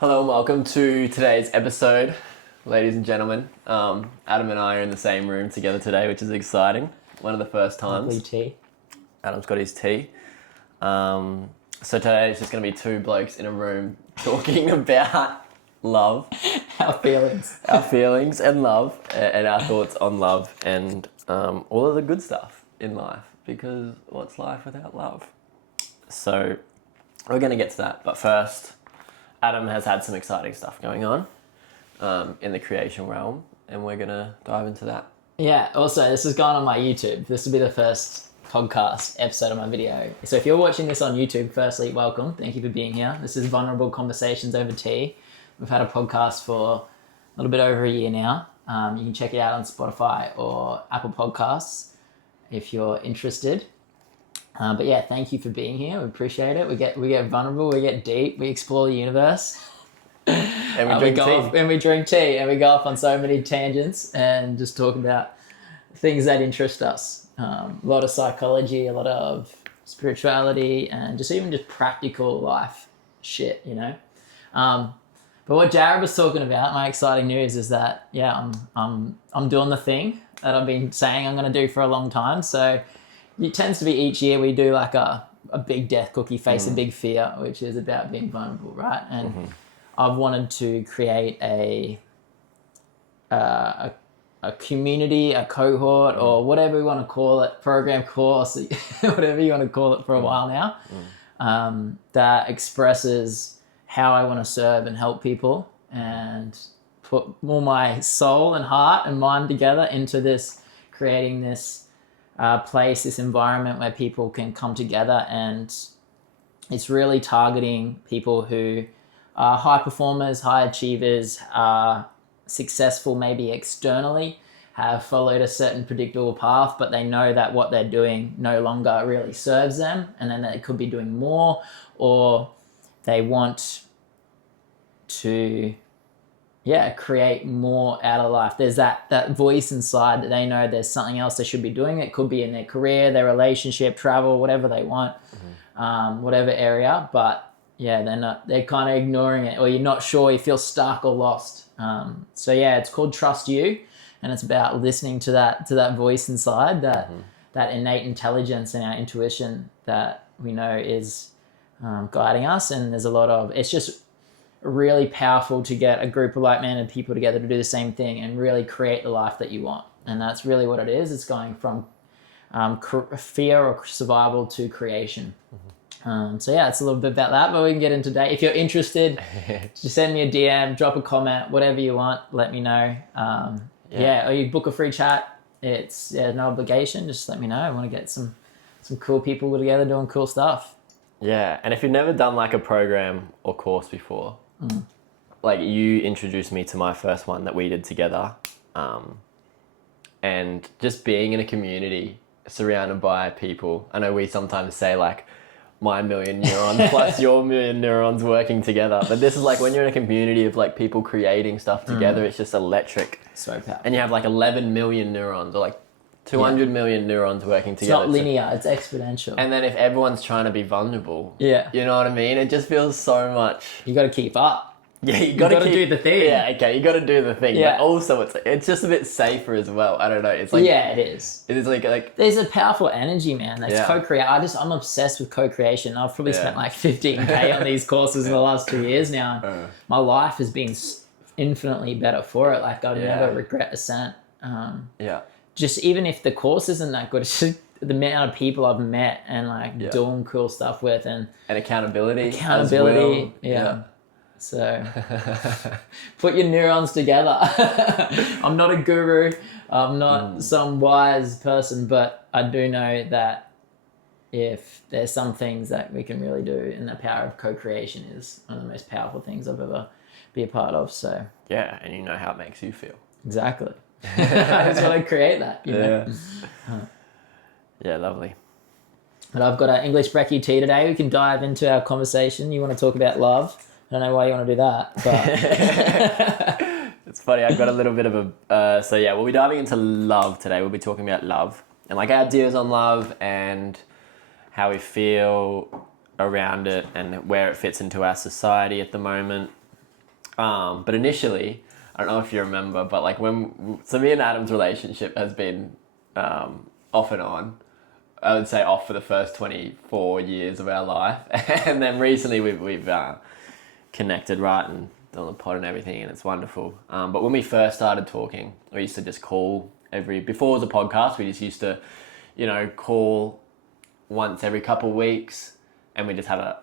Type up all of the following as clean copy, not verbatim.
Hello and welcome to today's episode, ladies and gentlemen. Adam and I are in the same room together today, which is exciting. One of the first times. Lovely tea. Adam's got his tea. So today it's just going to be two blokes in a room talking about love. Our feelings. Our feelings and love, and our thoughts on love and all of the good stuff in life. Because what's life without love? So we're going to get to that, but first, Adam has had some exciting stuff going on in the creation realm, and we're going to dive into that. Yeah, also, this has gone on my YouTube. This will be the first podcast episode of my video. So if you're watching this on YouTube, firstly, welcome. Thank you for being here. This is Vulnerable Conversations Over Tea. We've had a podcast for a little bit over a year now. You can check it out on Spotify or Apple Podcasts if you're interested. But yeah, thank you for being here. We appreciate it. We get vulnerable, we get deep, we explore the universe. And we drink tea. And we drink tea, and we go off on so many tangents and just talk about things that interest us. A lot of psychology, a lot of spirituality, and just practical life shit, you know. But what Jared was talking about, my exciting news is that I'm doing the thing that I've been saying I'm going to do for a long time. So it tends to be each year we do like a big death cookie, face a big fear, which is about being vulnerable, right? And I've wanted to create a community, a cohort, or whatever we want to call it, program, course, whatever you want to call it for a while now, that expresses how I want to serve and help people and put more my soul and heart and mind together into this, creating this place, this environment where people can come together, and it's really targeting people who are high performers, high achievers, are successful maybe externally, have followed a certain predictable path, but they know that what they're doing no longer really serves them, and then they could be doing more, or they want to create more out of life. There's that voice inside that they know there's something else they should be doing. It could be in their career, their relationship, travel, whatever they want, whatever area. But yeah, they're kind of ignoring it, or you're not sure, you feel stuck or lost. So yeah, it's called Trust You, and it's about listening to that voice inside, that innate intelligence and our intuition that we know is guiding us. And there's it's just really powerful to get a group of like-minded people together to do the same thing and really create the life that you want. And that's really what it is. It's going from fear or survival to creation. So yeah, it's a little bit about that, but we can get into today. If you're interested, just send me a DM, drop a comment, whatever you want, let me know. Or you book a free chat. It's no obligation. Just let me know. I want to get some cool people together doing cool stuff. Yeah, and if you've never done like a program or course before, like you introduced me to my first one that we did together, and just being in a community surrounded by people. I know we sometimes say like my million neurons plus your million neurons working together, but this is like when you're in a community of like people creating stuff together, it's just electric. So powerful. And you have like 11 million neurons, or like 200 million neurons working together. It's not linear, it's exponential. And then if everyone's trying to be vulnerable, you know what I mean? It just feels so much. You got to keep up. Yeah, you got to do the thing. Yeah, okay, you got to do the thing. Yeah. But also it's just a bit safer as well. I don't know. It's like it is. It is like there's a powerful energy, man. That's co-create. I'm obsessed with co-creation. I've probably spent like 15K on these courses in the last 2 years now. And my life has been infinitely better for it. Like I'd never regret a cent. Just even if the course isn't that good, it's just the amount of people I've met and like doing cool stuff with, and accountability. As well. So put your neurons together. I'm not a guru. I'm not some wise person, but I do know that if there's some things that we can really do, and the power of co-creation is one of the most powerful things I've ever been a part of. So yeah, and you know how it makes you feel. Exactly. I just want to create that, you know? Yeah, lovely. But I've got an English brekkie tea today. We can dive into our conversation. You want to talk about love? I don't know why you want to do that, but... It's funny, I've got a little bit of a... we'll be diving into love today. We'll be talking about love and like our ideas on love and how we feel around it and where it fits into our society at the moment. But initially, I don't know if you remember, but like so me and Adam's relationship has been off and on. I would say off for the first 24 years of our life. And then recently we've connected, right, and done the pod and everything, and it's wonderful. But when we first started talking, we used to just call before it was a podcast, we just used to, call once every couple of weeks, and we just have a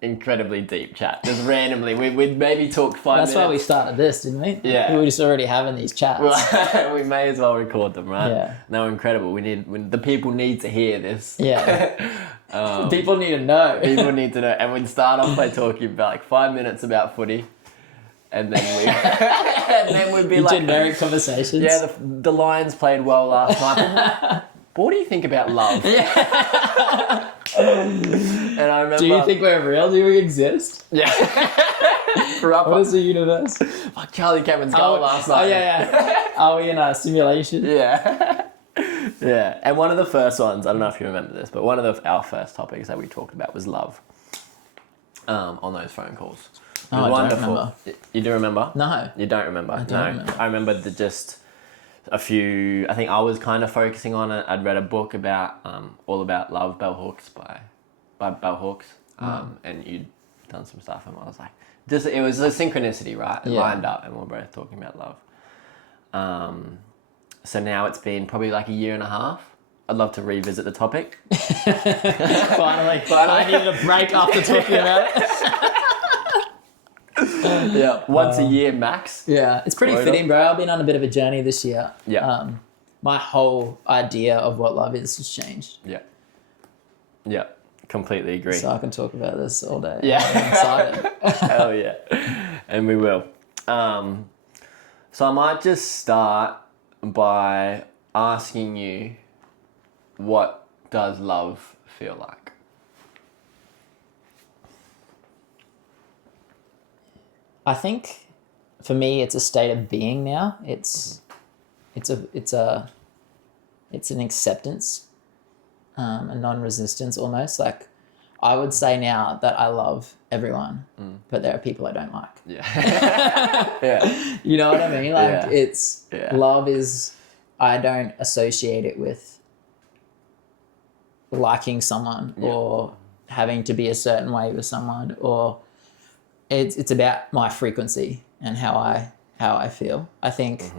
incredibly deep chat. Just randomly, we'd maybe talk 5 minutes. That's why we started this, didn't we? Yeah. We were just already having these chats. Well, we may as well record them, right? Yeah. They're incredible. The people need to hear this. Yeah. People need to know. People need to know. And we'd start off by talking about like 5 minutes about footy. And then we'd be generic conversations. Yeah, the Lions played well last night. But what do you think about love? Yeah. And I remember. Do you think we're real? Do we exist? Yeah. What is the universe? Like Charlie Cameron's goal last night. Oh, yeah. Are we in a simulation? Yeah. Yeah. And one of the first ones, I don't know if you remember this, but one of our first topics that we talked about was love on those phone calls. Oh, Wonderful. I don't remember. You do remember? No. You don't remember? I don't remember. I remember just a few, I think I was kind of focusing on it. I'd read a book about, all about love, Bell Hooks by Bell Hooks. And you'd done some stuff and I was like, it was a synchronicity, right? It lined up and we're both talking about love. So now it's been probably like a year and a half. I'd love to revisit the topic. Finally. I needed a break after talking about it. Yeah, once a year max. Yeah, it's pretty fitting, bro. I've been on a bit of a journey this year. Yeah. My whole idea of what love is has changed. Yeah. Yeah, completely agree. So I can talk about this all day. Yeah. I'm excited. Hell yeah. And we will. So I might just start by asking you, what does love feel like? I think for me it's a state of being now. It's an acceptance, a non-resistance almost. Like I would say now that I love everyone, but there are people I don't like. Yeah. Yeah. You know what I mean? Like love is, I don't associate it with liking someone or having to be a certain way with someone, or it's about my frequency and how I feel. I think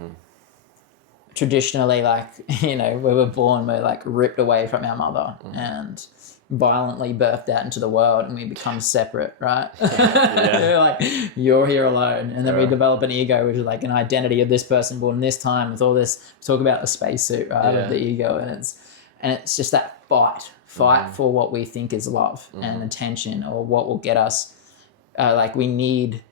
traditionally, like, we were born, we're like ripped away from our mother and violently birthed out into the world, and we become separate, right? We're like, you're here alone. And then we develop an ego, which is like an identity of this person born this time with all this, talk about the spacesuit, right? Of the ego. And it's just that fight for what we think is love and attention, or what will get us. Like we need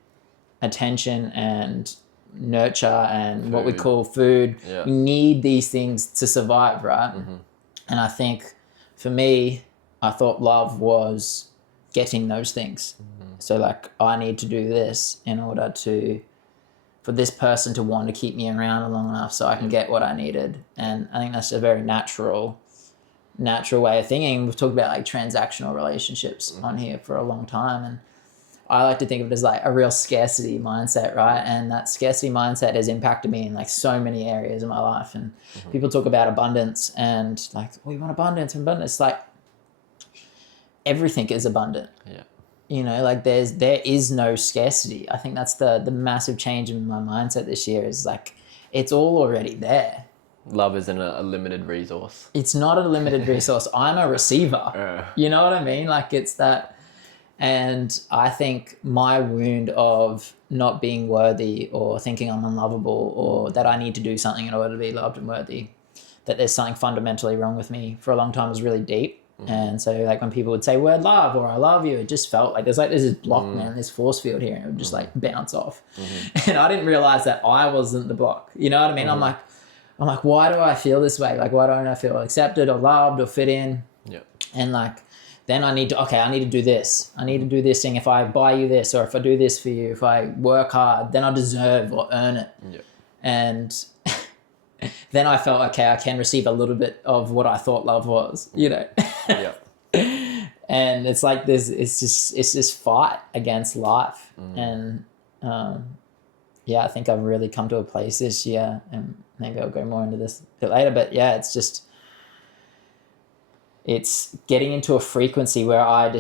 attention and nurture and what we call food. Yeah. We need these things to survive, right? And I think for me, I thought love was getting those things. So like I need to do this in order for this person to want to keep me around long enough so I can get what I needed. And I think that's a very natural way of thinking. We've talked about like transactional relationships on here for a long time, and I like to think of it as like a real scarcity mindset, right? And that scarcity mindset has impacted me in like so many areas of my life. And people talk about abundance and like, you want abundance and abundance. Like everything is abundant. Yeah. Like there is no scarcity. I think that's the massive change in my mindset this year, is like, it's all already there. Love isn't a limited resource. It's not a limited resource. I'm a receiver. You know what I mean? Like it's that. And I think my wound of not being worthy, or thinking I'm unlovable, or that I need to do something in order to be loved and worthy, that there's something fundamentally wrong with me, for a long time was really deep. And so like when people would say word love or I love you, it just felt like there's this block, man, this force field here, and it would just like bounce off. And I didn't realize that I wasn't the block. You know what I mean? I'm like, why do I feel this way? Like, why don't I feel accepted or loved or fit in? Yeah. And like, then I need to do this. I need to do this thing. If I buy you this, or if I do this for you, if I work hard, then I deserve or earn it. Yeah. And then I felt, okay, I can receive a little bit of what I thought love was, Yeah. And it's like it's this fight against life. And I think I've really come to a place this year, and maybe I'll go more into this a bit later, but yeah, it's getting into a frequency where I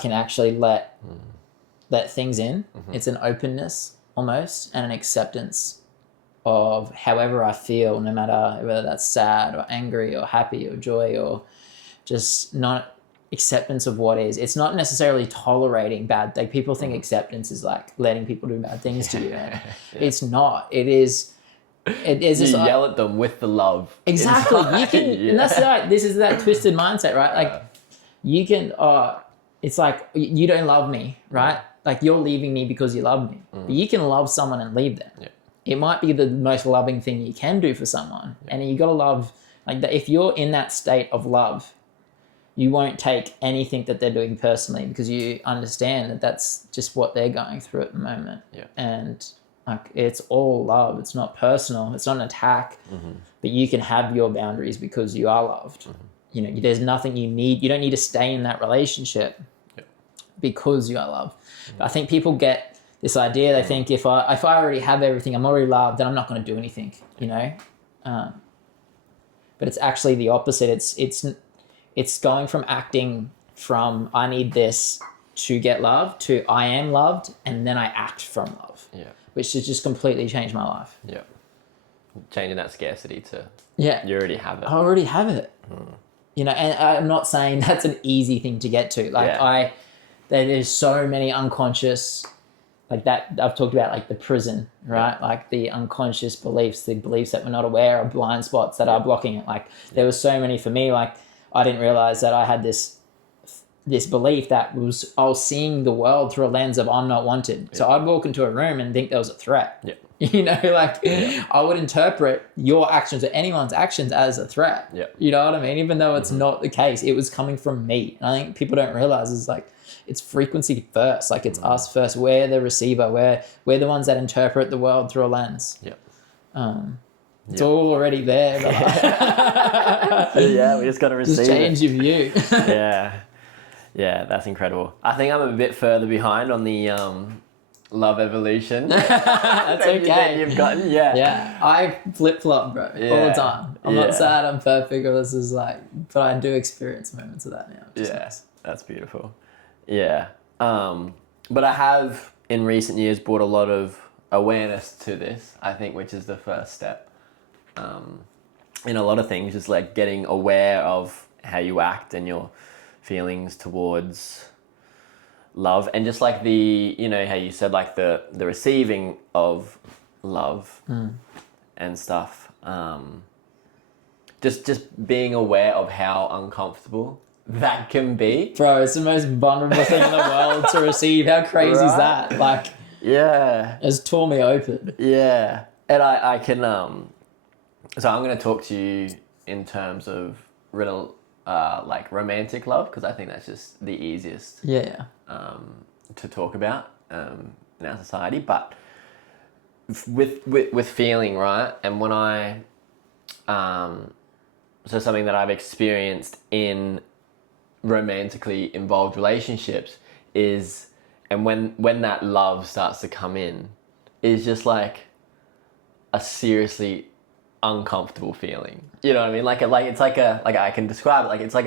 can actually let things in. It's an openness almost, and an acceptance of however I feel, no matter whether that's sad or angry or happy or joy, or just not acceptance of what is. It's not necessarily tolerating bad. Like, people think acceptance is like letting people do bad things to you. And it's not. It is. You yell at them with the love. Exactly. You can, and that's right. This is that twisted mindset, right? Like, you can. It's like, you don't love me, right? Like, you're leaving me because you love me. But you can love someone and leave them. Yeah. It might be the most loving thing you can do for someone, and you got to love. Like, if you're in that state of love, you won't take anything that they're doing personally, because you understand that that's just what they're going through at the moment. Yeah. And like, it's all love. It's not personal. It's not an attack. But you can have your boundaries because you are loved. You know, there's nothing you need. You don't need to stay in that relationship because you are loved. But I think people get this idea. They think if I already have everything, I'm already loved, then I'm not going to do anything. You know, but it's actually the opposite. It's going from acting from I need this to get loved to I am loved, and then I act from love. Yeah. Which has just completely changed my life. Yeah. Changing that scarcity to you already have it. I already have it. You know, and I'm not saying that's an easy thing to get to. Like, there's so many unconscious, like that I've talked about, like the prison, right? Like the unconscious beliefs, the beliefs that we're not aware of, blind spots that are blocking it. Like, there was so many for me. Like, I didn't realize that I had this belief that I was seeing the world through a lens of I'm not wanted. So I'd walk into a room and think there was a threat. Yeah. You know, like I would interpret your actions or anyone's actions as a threat. Yeah. You know what I mean? Even though it's not the case, it was coming from me. And I think people don't realize is like, it's frequency first. Like, it's us first. We're the receiver. We're the ones that interpret the world through a lens. Yeah. It's all already there. But yeah, we just got to receive just change your view. Yeah, that's incredible. I think I'm a bit further behind on the love evolution. That's okay. That you've gotten, Yeah, I flip-flop, bro, all the time. I'm not sad, I'm perfect, or this is like, but I do experience moments of that now. Nice. That's beautiful. Yeah. But I have, in recent years, brought a lot of awareness to this, I think, which is the first step. In a lot of things, just like getting aware of how you act and your feelings towards love, and just like the, you know, how you said, like the receiving of love and stuff. Just being aware of how uncomfortable that can be. Bro, it's the most vulnerable thing in the world to receive. How crazy is that? Like, it's tore me open. Yeah. And I can, so I'm going to talk to you in terms of real, like romantic love, because I think that's just the easiest to talk about in our society. But with feeling, right? And when I, so something that I've experienced in romantically involved relationships is, and when that love starts to come in, is just like a seriously uncomfortable feeling. You know what I mean? Like it's like I can describe it, like it's like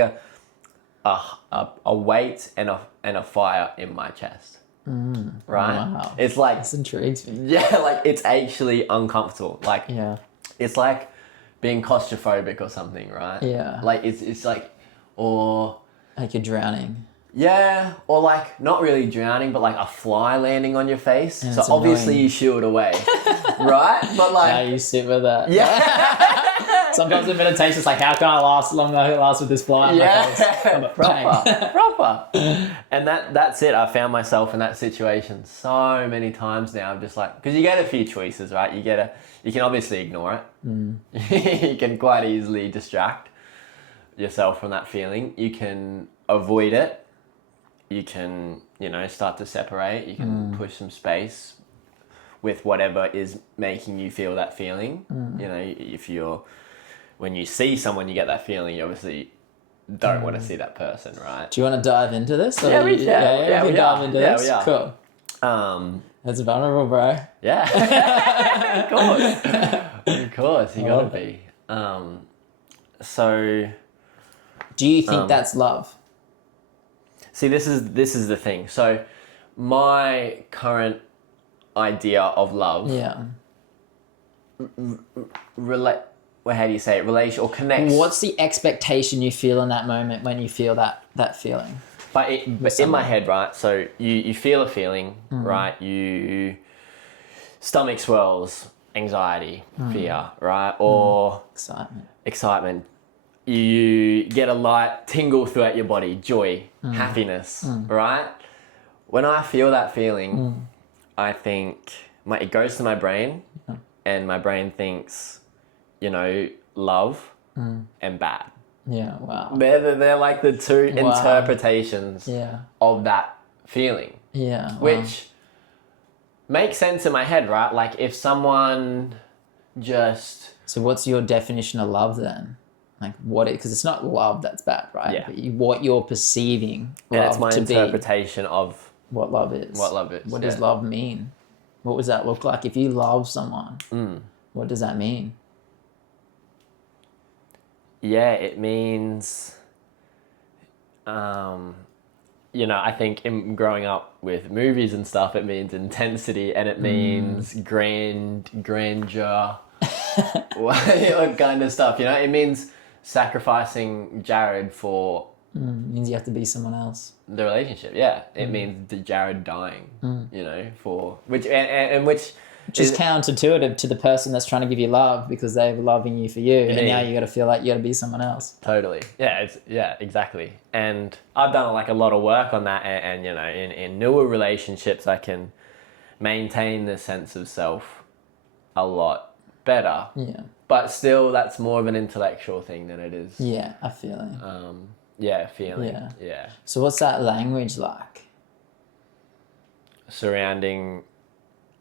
a weight and a fire in my chest. Right? Wow. It's like, this intrigues me. Yeah, like it's actually uncomfortable. Like, it's like being claustrophobic or something, right? Yeah. Like it's like, or like you're drowning. Yeah, or like not really drowning, but like a fly landing on your face. And so obviously annoying. you shoo it away, right? But like, How you sit with that. yeah. Sometimes in meditation, it's like, how can I last as long as I last with this fly on my face? I'm like, proper. And that's it. I found myself in that situation so many times now. I'm just like, because you get a few choices, right? You can obviously ignore it. You can quite easily distract yourself from that feeling. You can avoid it. You can, start to separate. You can push some space with whatever is making you feel that feeling. When you see someone, you get that feeling, you obviously don't want to see that person, right? Do you want to dive into this? We can dive into this. we are. Cool. That's vulnerable, bro. Yeah. Of course, you gotta be. So Do you think that's love? see, this is the thing. So my current idea of love Yeah. how do you say it? Relation or connects. What's the expectation you feel in that moment when you feel that feeling? But in my head, right? So you feel a feeling, right? You stomach swells, anxiety, fear, right? Or Excitement. You get a light tingle throughout your body, joy, happiness, right? When I feel that feeling, I think it goes to my brain, and my brain thinks, love and bad. Yeah, wow. They're like the two interpretations of that feeling. Yeah. Wow. Which makes sense in my head, right? Like if someone just... So what's your definition of love then? Like because it's not love that's bad, right? Yeah. But what you're perceiving And love it's my to interpretation of what love is. What does love mean? What does that look like? If you love someone, what does that mean? Yeah, it means, I think in growing up with movies and stuff, it means intensity and it means grandeur, what kind of stuff, It means sacrificing Jared for... means you have to be someone else. The relationship, yeah. It means Jared dying, for... Which is counterintuitive to the person that's trying to give you love because they're loving you for you, and now you got to feel like you got to be someone else. Totally, yeah, exactly. And I've done like a lot of work on that, and in newer relationships, I can maintain the sense of self a lot better. Yeah. But still, that's more of an intellectual thing than it is. Yeah, a feeling. Feeling. Yeah. So what's that language like? Surrounding.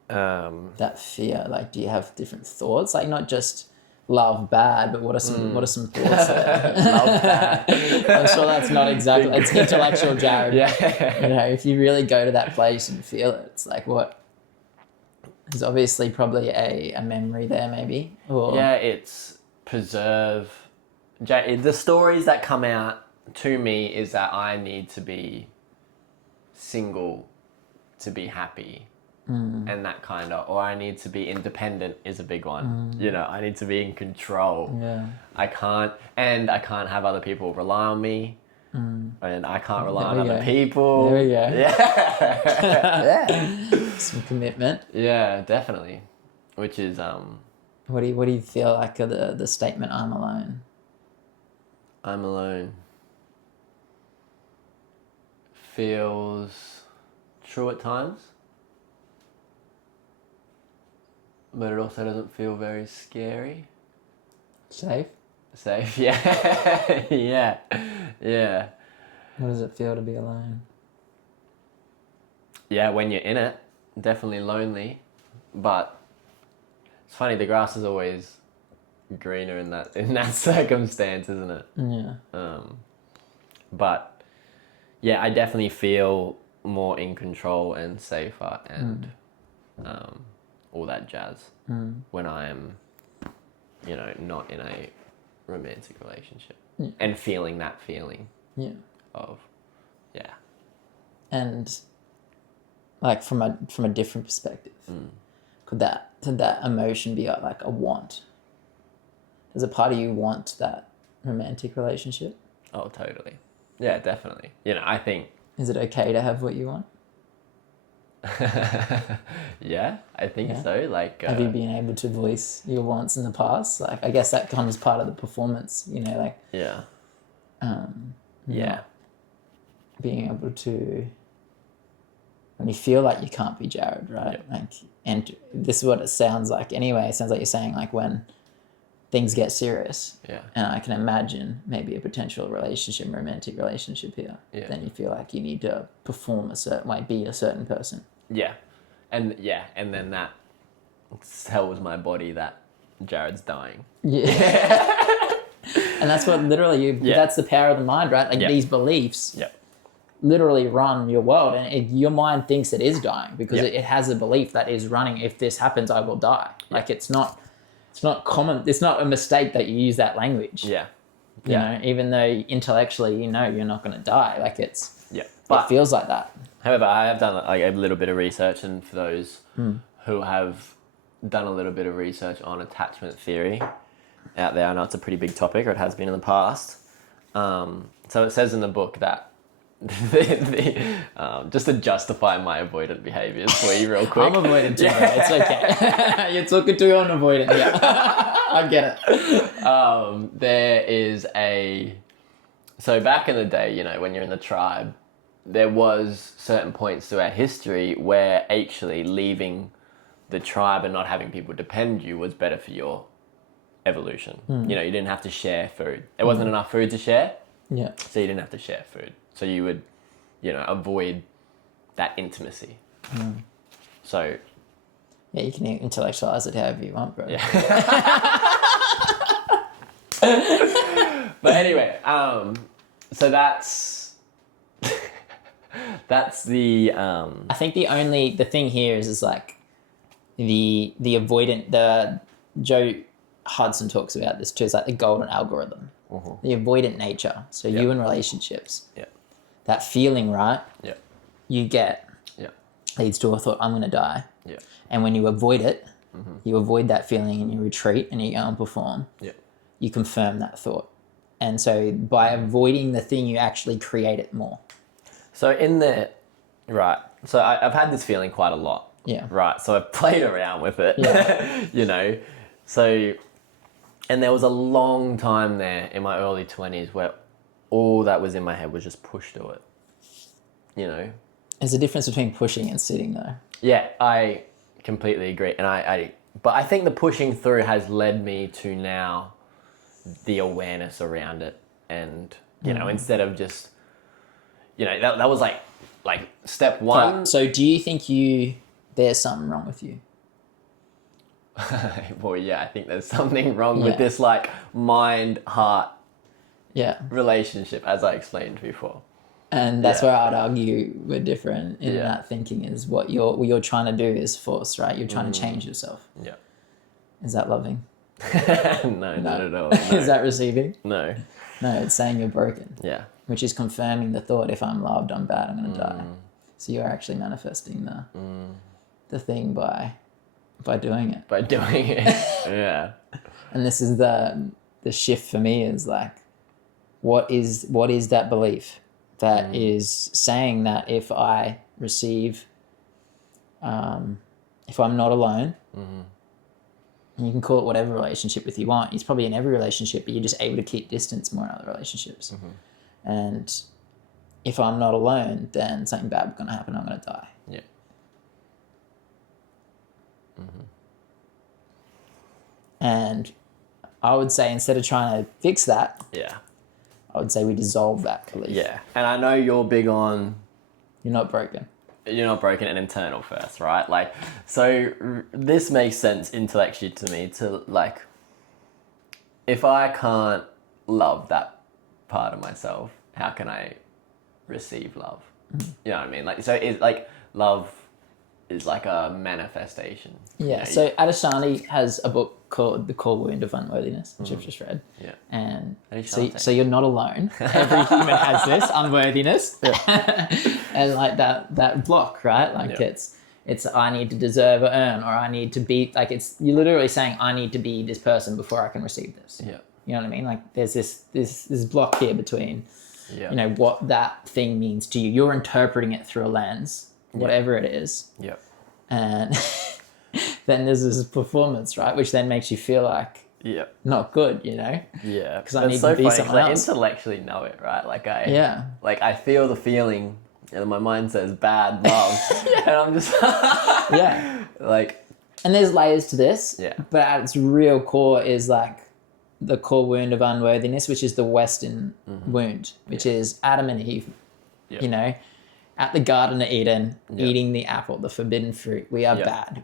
That fear, like, do you have different thoughts? Like, not just love bad, but what are some thoughts there? Love bad. I'm sure that's not exactly. It's intellectual, Jared. Yeah. If you really go to that place and feel it, it's like what? There's obviously probably a memory there, maybe. Or... Yeah, it's preserve. The stories that come out to me is that I need to be single to be happy. And that kind of, or I need to be independent is a big one. I need to be in control. Yeah. I can't have other people rely on me. And I can't rely on other people. There we go. Yeah. Yeah. Some commitment. Yeah, definitely. Which is What do you feel like the statement "I'm alone"? I'm alone feels true at times. But it also doesn't feel very scary. Safe, yeah. Yeah. What does it feel to be alone? Yeah, when you're in it, definitely lonely. But it's funny, the grass is always greener in that circumstance, isn't it? Yeah. But yeah, I definitely feel more in control and safer and all that jazz when I am, not in a romantic relationship and feeling that feeling of, And like from a different perspective, could that emotion be like a want? Does a part of you want that romantic relationship? Oh, totally. Yeah, definitely. I think... Is it okay to have what you want? Yeah, I think so. Like, have you been able to voice your wants in the past? Like, I guess that comes part of the performance, like... Yeah. Being able to... When you feel like you can't be Jared, right? Yeah. Like, and this is what it sounds like anyway. It sounds like you're saying, like, when things get serious. Yeah. And I can imagine maybe a potential relationship, romantic relationship here. Yeah. Then you feel like you need to perform a certain way, be a certain person. Yeah. And then that tells my body that Jared's dying. Yeah. And that's what literally that's the power of the mind, right? Like these beliefs. Yep. literally run your world, and your mind thinks it is dying because Yeah. it has a belief that is running. If this happens, I will die. Like it's not common. It's not a mistake that you use that language. Yeah. You know, even though intellectually you know you're not going to die, like it feels like that. However, I have done like a little bit of research, and for those who have done a little bit of research on attachment theory out there, I know it's a pretty big topic, or it has been in the past. So it says in the book that just to justify my avoidant behaviors for you real quick. I'm avoidant too, bro. It's okay. You're talking to an avoidant, yeah. I get it. There is so back in the day, you know, when you're in the tribe, there was certain points through our history where actually leaving the tribe and not having people depend you was better for your evolution. You know, you didn't have to share food. There wasn't enough food to share. Yeah. So you didn't have to share food. So you would, you know, avoid that intimacy. So... Yeah, you can intellectualize it however you want, bro. Yeah. But anyway, so that's the... I think the thing here is like the avoidant, Joe Hudson talks about this too. It's like the golden algorithm, the avoidant nature. So you in relationships, that feeling, right? Yeah. You get leads to a thought, I'm going to die. Yeah. And when you avoid it, you avoid that feeling and you retreat and you go and perform. Yeah. You confirm that thought. And so by avoiding the thing, you actually create it more. So right. So I've had this feeling quite a lot. Yeah. Right. So I've played around with it. Yeah. You know. So, and there was a long time there in my early 20s where all that was in my head was just push to it. You know. There's a difference between pushing and sitting, though. Yeah, I completely agree. And but I think the pushing through has led me to now the awareness around it. And, you know, instead of just, you know, that was like step one. So do you think there's something wrong with you? Well, yeah, I think there's something wrong with this like mind-heart relationship, as I explained before. And that's where I'd argue we're different in that thinking is what you're trying to do is force, right? You're trying to change yourself. Yeah. Is that loving? No, not at all. No. Is that receiving? No. No, it's saying you're broken. Yeah. Which is confirming the thought, if I'm loved, I'm bad, I'm going to die. So you're actually manifesting the thing by doing it. By doing it. Yeah. And this is the shift for me is like, what is that belief that is saying that if I receive, if I'm not alone, and you can call it whatever relationship with you want, it's probably in every relationship, but you're just able to keep distance more in other relationships. And if I'm not alone, then something bad is going to happen. I'm going to die. Yeah. And I would say instead of trying to fix that, I would say we dissolve that belief. Yeah. And I know you're big on... You're not broken. You're not broken and internal first, right? Like, so this makes sense intellectually to me to like, if I can't love that part of myself, how can I receive love? You know what I mean? Like, so it's like love is like a manifestation. Yeah. You know, So Adesanya has a book called The Core Wound of Unworthiness, which I've just read. Yeah. And Adesanya. so you're not alone. Every human has this unworthiness. And like that block, right? Like it's I need to deserve or earn, or I need to be like, you're literally saying I need to be this person before I can receive this. Yeah. You know what I mean? Like there's this block here between, you know, what that thing means to you. You're interpreting it through a lens, whatever it is. Yeah. And then there's this performance, right? Which then makes you feel like not good, you know? Yeah. Because I need to be someone else. I intellectually know it, right? Like I feel the feeling and my mind says bad love. And I'm just like, and there's layers to this. Yeah. But at its real core is like the core wound of unworthiness, which is the Western wound, which is Adam and Eve, you know, at the Garden of Eden, eating the apple, the forbidden fruit. We are bad.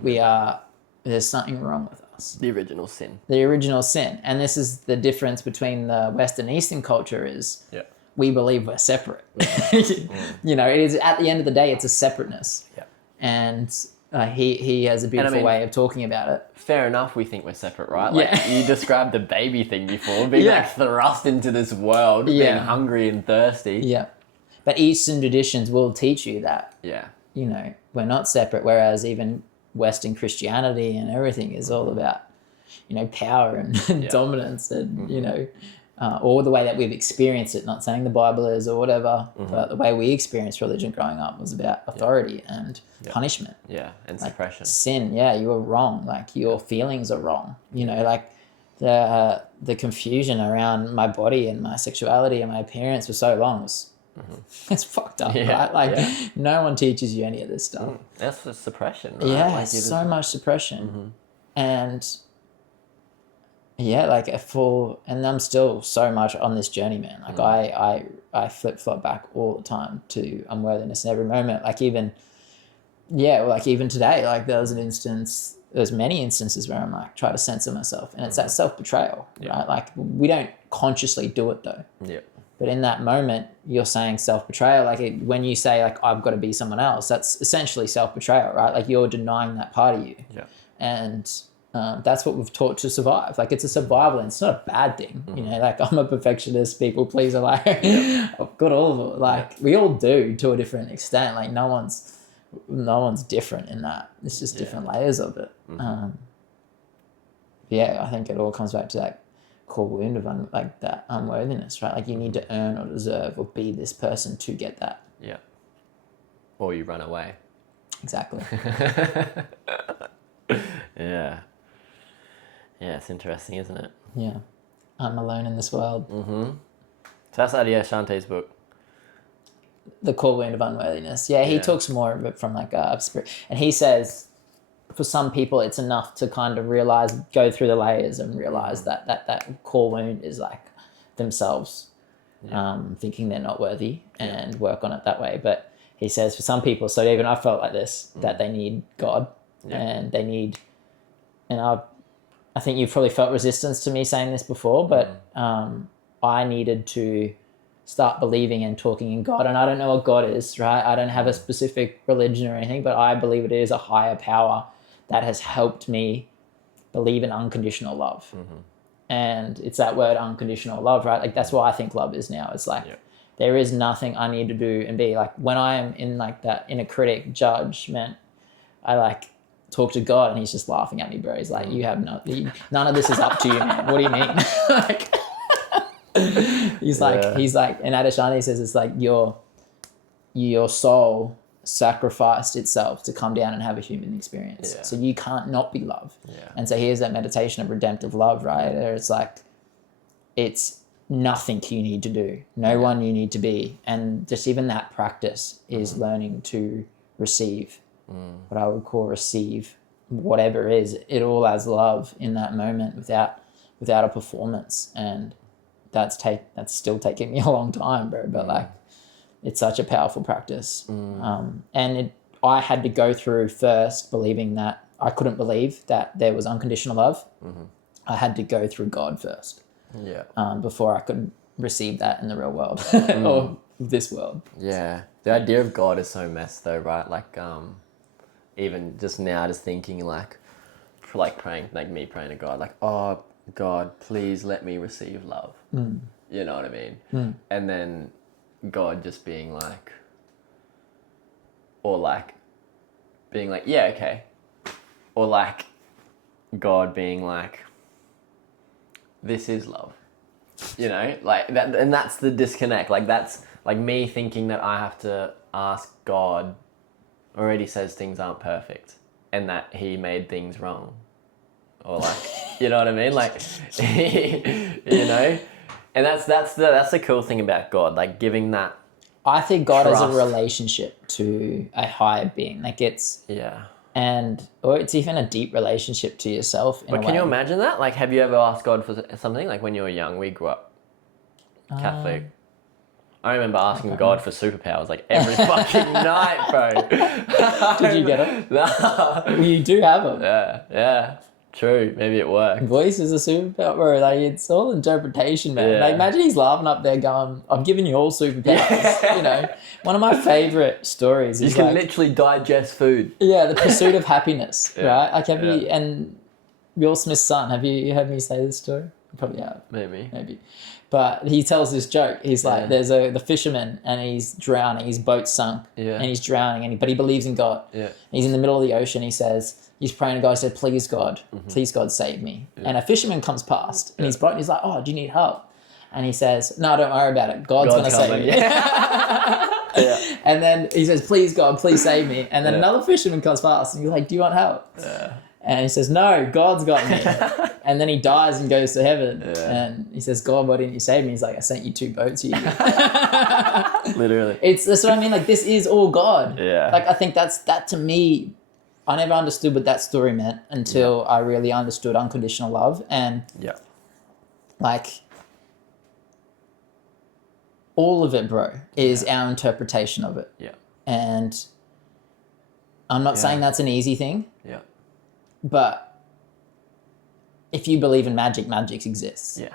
There's something wrong with us. The original sin. The original sin. And this is the difference between the Western and Eastern culture is we believe we're separate. You know, it is, at the end of the day, it's a separateness. Yeah. And he has a beautiful way of talking about it. Fair enough, we think we're separate, right? Like, Yeah. you described the baby thing before, being Yeah. like thrust into this world, being hungry and thirsty. Yeah. But Eastern traditions will teach you that, Yeah. you know, we're not separate, whereas even Western Christianity and everything is all about, you know, power and dominance and, you know, or the way that we've experienced it, not saying the Bible is or whatever, but the way we experienced religion growing up was about authority and punishment. Yeah, and Like, suppression. sin, you were wrong. Like, your feelings are wrong. You know, like the confusion around my body and my sexuality and my appearance for so long was it's fucked up, right? Like, no one teaches you any of this stuff. That's the suppression, right? Yeah, like so much suppression. And like and I'm still so much on this journey, man. Like I flip-flop back all the time to unworthiness in every moment. Like even today, like there's many instances where I'm like, try to censor myself. And it's that self-betrayal, right? Like, we don't consciously do it though. Yeah. But in that moment, you're saying self-betrayal. Like when you say like, I've got to be someone else, that's essentially self-betrayal, right? Like, you're denying that part of you. Yeah. And that's what we've taught to survive. Like, it's a survival, and it's not a bad thing. You know, like, I'm a perfectionist, people pleaser, like I've got all of it. Like, we all do to a different extent. Like, no one's different in that. It's just different layers of it. I think it all comes back to that core wound of like that unworthiness, right? Like, you need to earn or deserve or be this person to get that. Yeah. Or you run away. Exactly. Yeah. Yeah, it's interesting, isn't it? Yeah. I'm alone in this world. So that's the idea of Shantae's book. The core wound of unworthiness. Yeah, he talks more of it from like a spirit. And he says, for some people, it's enough to kind of realize, go through the layers and realize that core wound is like themselves thinking they're not worthy and work on it that way. But he says for some people, so even I felt like this, that they need God and they need, and I think you've probably felt resistance to me saying this before, but I needed to start believing and talking in God. And I don't know what God is, right? I don't have a specific religion or anything, but I believe it is a higher power that has helped me believe in unconditional love. And it's that word unconditional love, right? Like, that's what I think love is now. It's like, there is nothing I need to do and be. Like, when I am in like that inner critic judgment, I like talk to God and he's just laughing at me, bro. He's like, you have none of this is up to you, man. What do you mean? Like, he's like, and Adishani says it's like your soul sacrificed itself to come down and have a human experience. So you can't not be love. And so here's that meditation of redemptive love, right? Where it's like, it's nothing you need to do, no one you need to be. And just even that practice is learning to receive, what I would call receive whatever is it all as love in that moment without a performance. And that's still taking me a long time, bro. But like, it's such a powerful practice. And I had to go through first believing that I couldn't believe that there was unconditional love. I had to go through God first. Before I could receive that in the real world or this world. Yeah. The idea of God is so messed though, right? Like, even just now, just thinking like praying, like me praying to God, like, oh God, please let me receive love. You know what I mean? And then God just being like, or like being like, yeah, okay. Or like God being like, this is love. You know, like that, and that's the disconnect. Like, that's like me thinking that I have to ask God already says things aren't perfect and that he made things wrong. Or like, you know what I mean? Like, you know, and that's the cool thing about God, like giving that. I think God trust. is a relationship to a higher being. Like, it's, or it's even a deep relationship to yourself. But can you imagine that? Like, have you ever asked God for something? Like when you were young, we grew up Catholic. I remember asking God for superpowers like every fucking night, bro. Did you get them? No. You do have them. Yeah. True. Maybe it worked. Voice is a superpower, bro. Like, it's all interpretation, man. Yeah. Like, imagine he's laughing up there going, I've given you all superpowers. You know, one of my favorite stories You is can like, literally digest food. yeah, the pursuit of happiness, Yeah. right? Like, have you, Yeah. and Will Smith's son, have you heard me say this story? You probably have. Maybe. But he tells this joke. He's like, Yeah. there's the fisherman and he's drowning. His boat's sunk Yeah. and he's drowning, but he believes in God. Yeah. He's in the middle of the ocean. He says, he's praying to God. He said, please God, please God, save me. And a fisherman comes past in his boat and he's like, oh, do you need help? And he says, no, don't worry about it. God's going to save coming. me. Yeah. And then he says, please God, please save me. And then Yeah. another fisherman comes past and he's like, do you want help? Yeah. And he says, no, God's got me. And then he dies and goes to heaven. Yeah. And he says, God, why didn't you save me? He's like, I sent you 2 boats here. Literally. That's what I mean. Like, this is all God. Yeah. Like, I think that to me, I never understood what that story meant until I really understood unconditional love. And Yeah. like, all of it, bro, is our interpretation of it. Yeah. And I'm not saying that's an easy thing. Yeah. But if you believe in magic, magic exists. Yeah.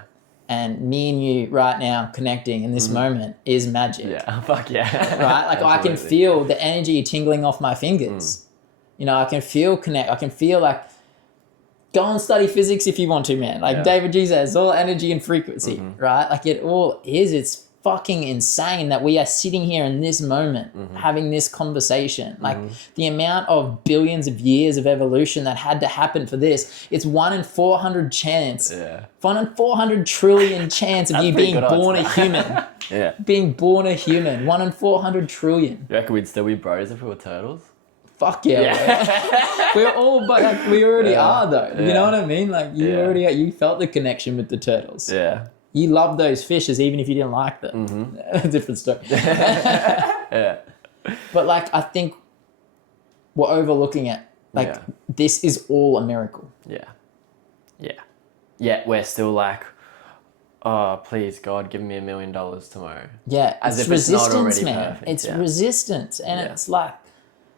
And me and you right now connecting in this moment is magic. Yeah. Fuck yeah. Right? Like, I can Absolutely. feel the energy tingling off my fingers. You know, I can feel I can feel like, go and study physics if you want to, man. Like David G says, all energy and frequency, right? Like, it all is. It's fucking insane that we are sitting here in this moment having this conversation. Like, the amount of billions of years of evolution that had to happen for this, it's 1 in 400 chance. Yeah. 1 in 400 trillion chance of you pretty being good born odds. a human. Yeah. Being born a human. 1 in 400 trillion. You reckon we'd still be bros if we were turtles? Fuck yeah. We're all, but like, we already are though. You know what I mean? Like, you already, you felt the connection with the turtles. Yeah. You love those fishes even if you didn't like them. Different story. Yeah. But like, I think we're overlooking it. Like, this is all a miracle. Yeah. Yeah. Yet we're still like, oh, please, God, give me $1 million tomorrow. Yeah, As it's if it's not resistance, already man. perfect, It's yeah. resistance. And Yeah. it's like,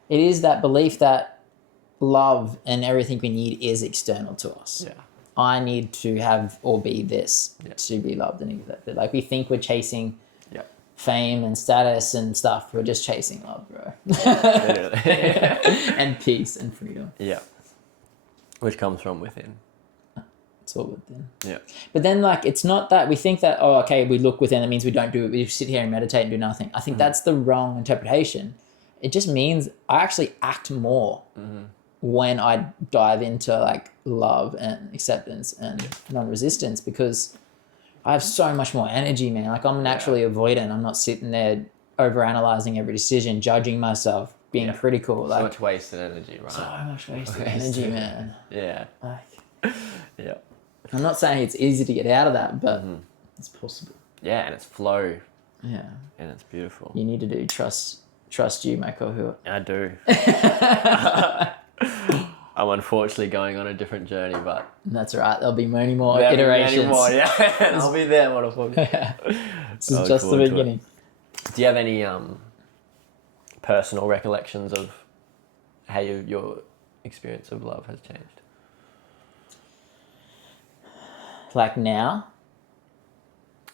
it is that belief that love and everything we need is external to us. Yeah. I need to have or be this Yeah. to be loved and accepted. Like, we think we're chasing Yeah. fame and status and stuff. We're just chasing love, bro. Literally. And peace and freedom. Yeah. Which comes from within. It's all within. Yeah. But then, like, it's not that we think that, oh, okay, we look within, that means we don't do it. We sit here and meditate and do nothing. I think that's the wrong interpretation. It just means I actually act more when I dive into, like, love and acceptance and non-resistance, because I have so much more energy, man. Like, I'm naturally avoidant. I'm not sitting there overanalyzing every decision, judging myself, being critical. So Like, much wasted energy, right? so much wasted energy, man. Yeah. Like, Yeah. I'm not saying it's easy to get out of that, but it's possible. Yeah, and it's flow Yeah. and it's beautiful. You need to do trust you, my cohort. I do. I'm unfortunately going on a different journey, but That's right. There'll be many more there'll be many iterations. more, yeah. I'll be there, motherfucker. This is I look just the forward to it. beginning. Do you have any personal recollections of how your experience of love has changed? Like now,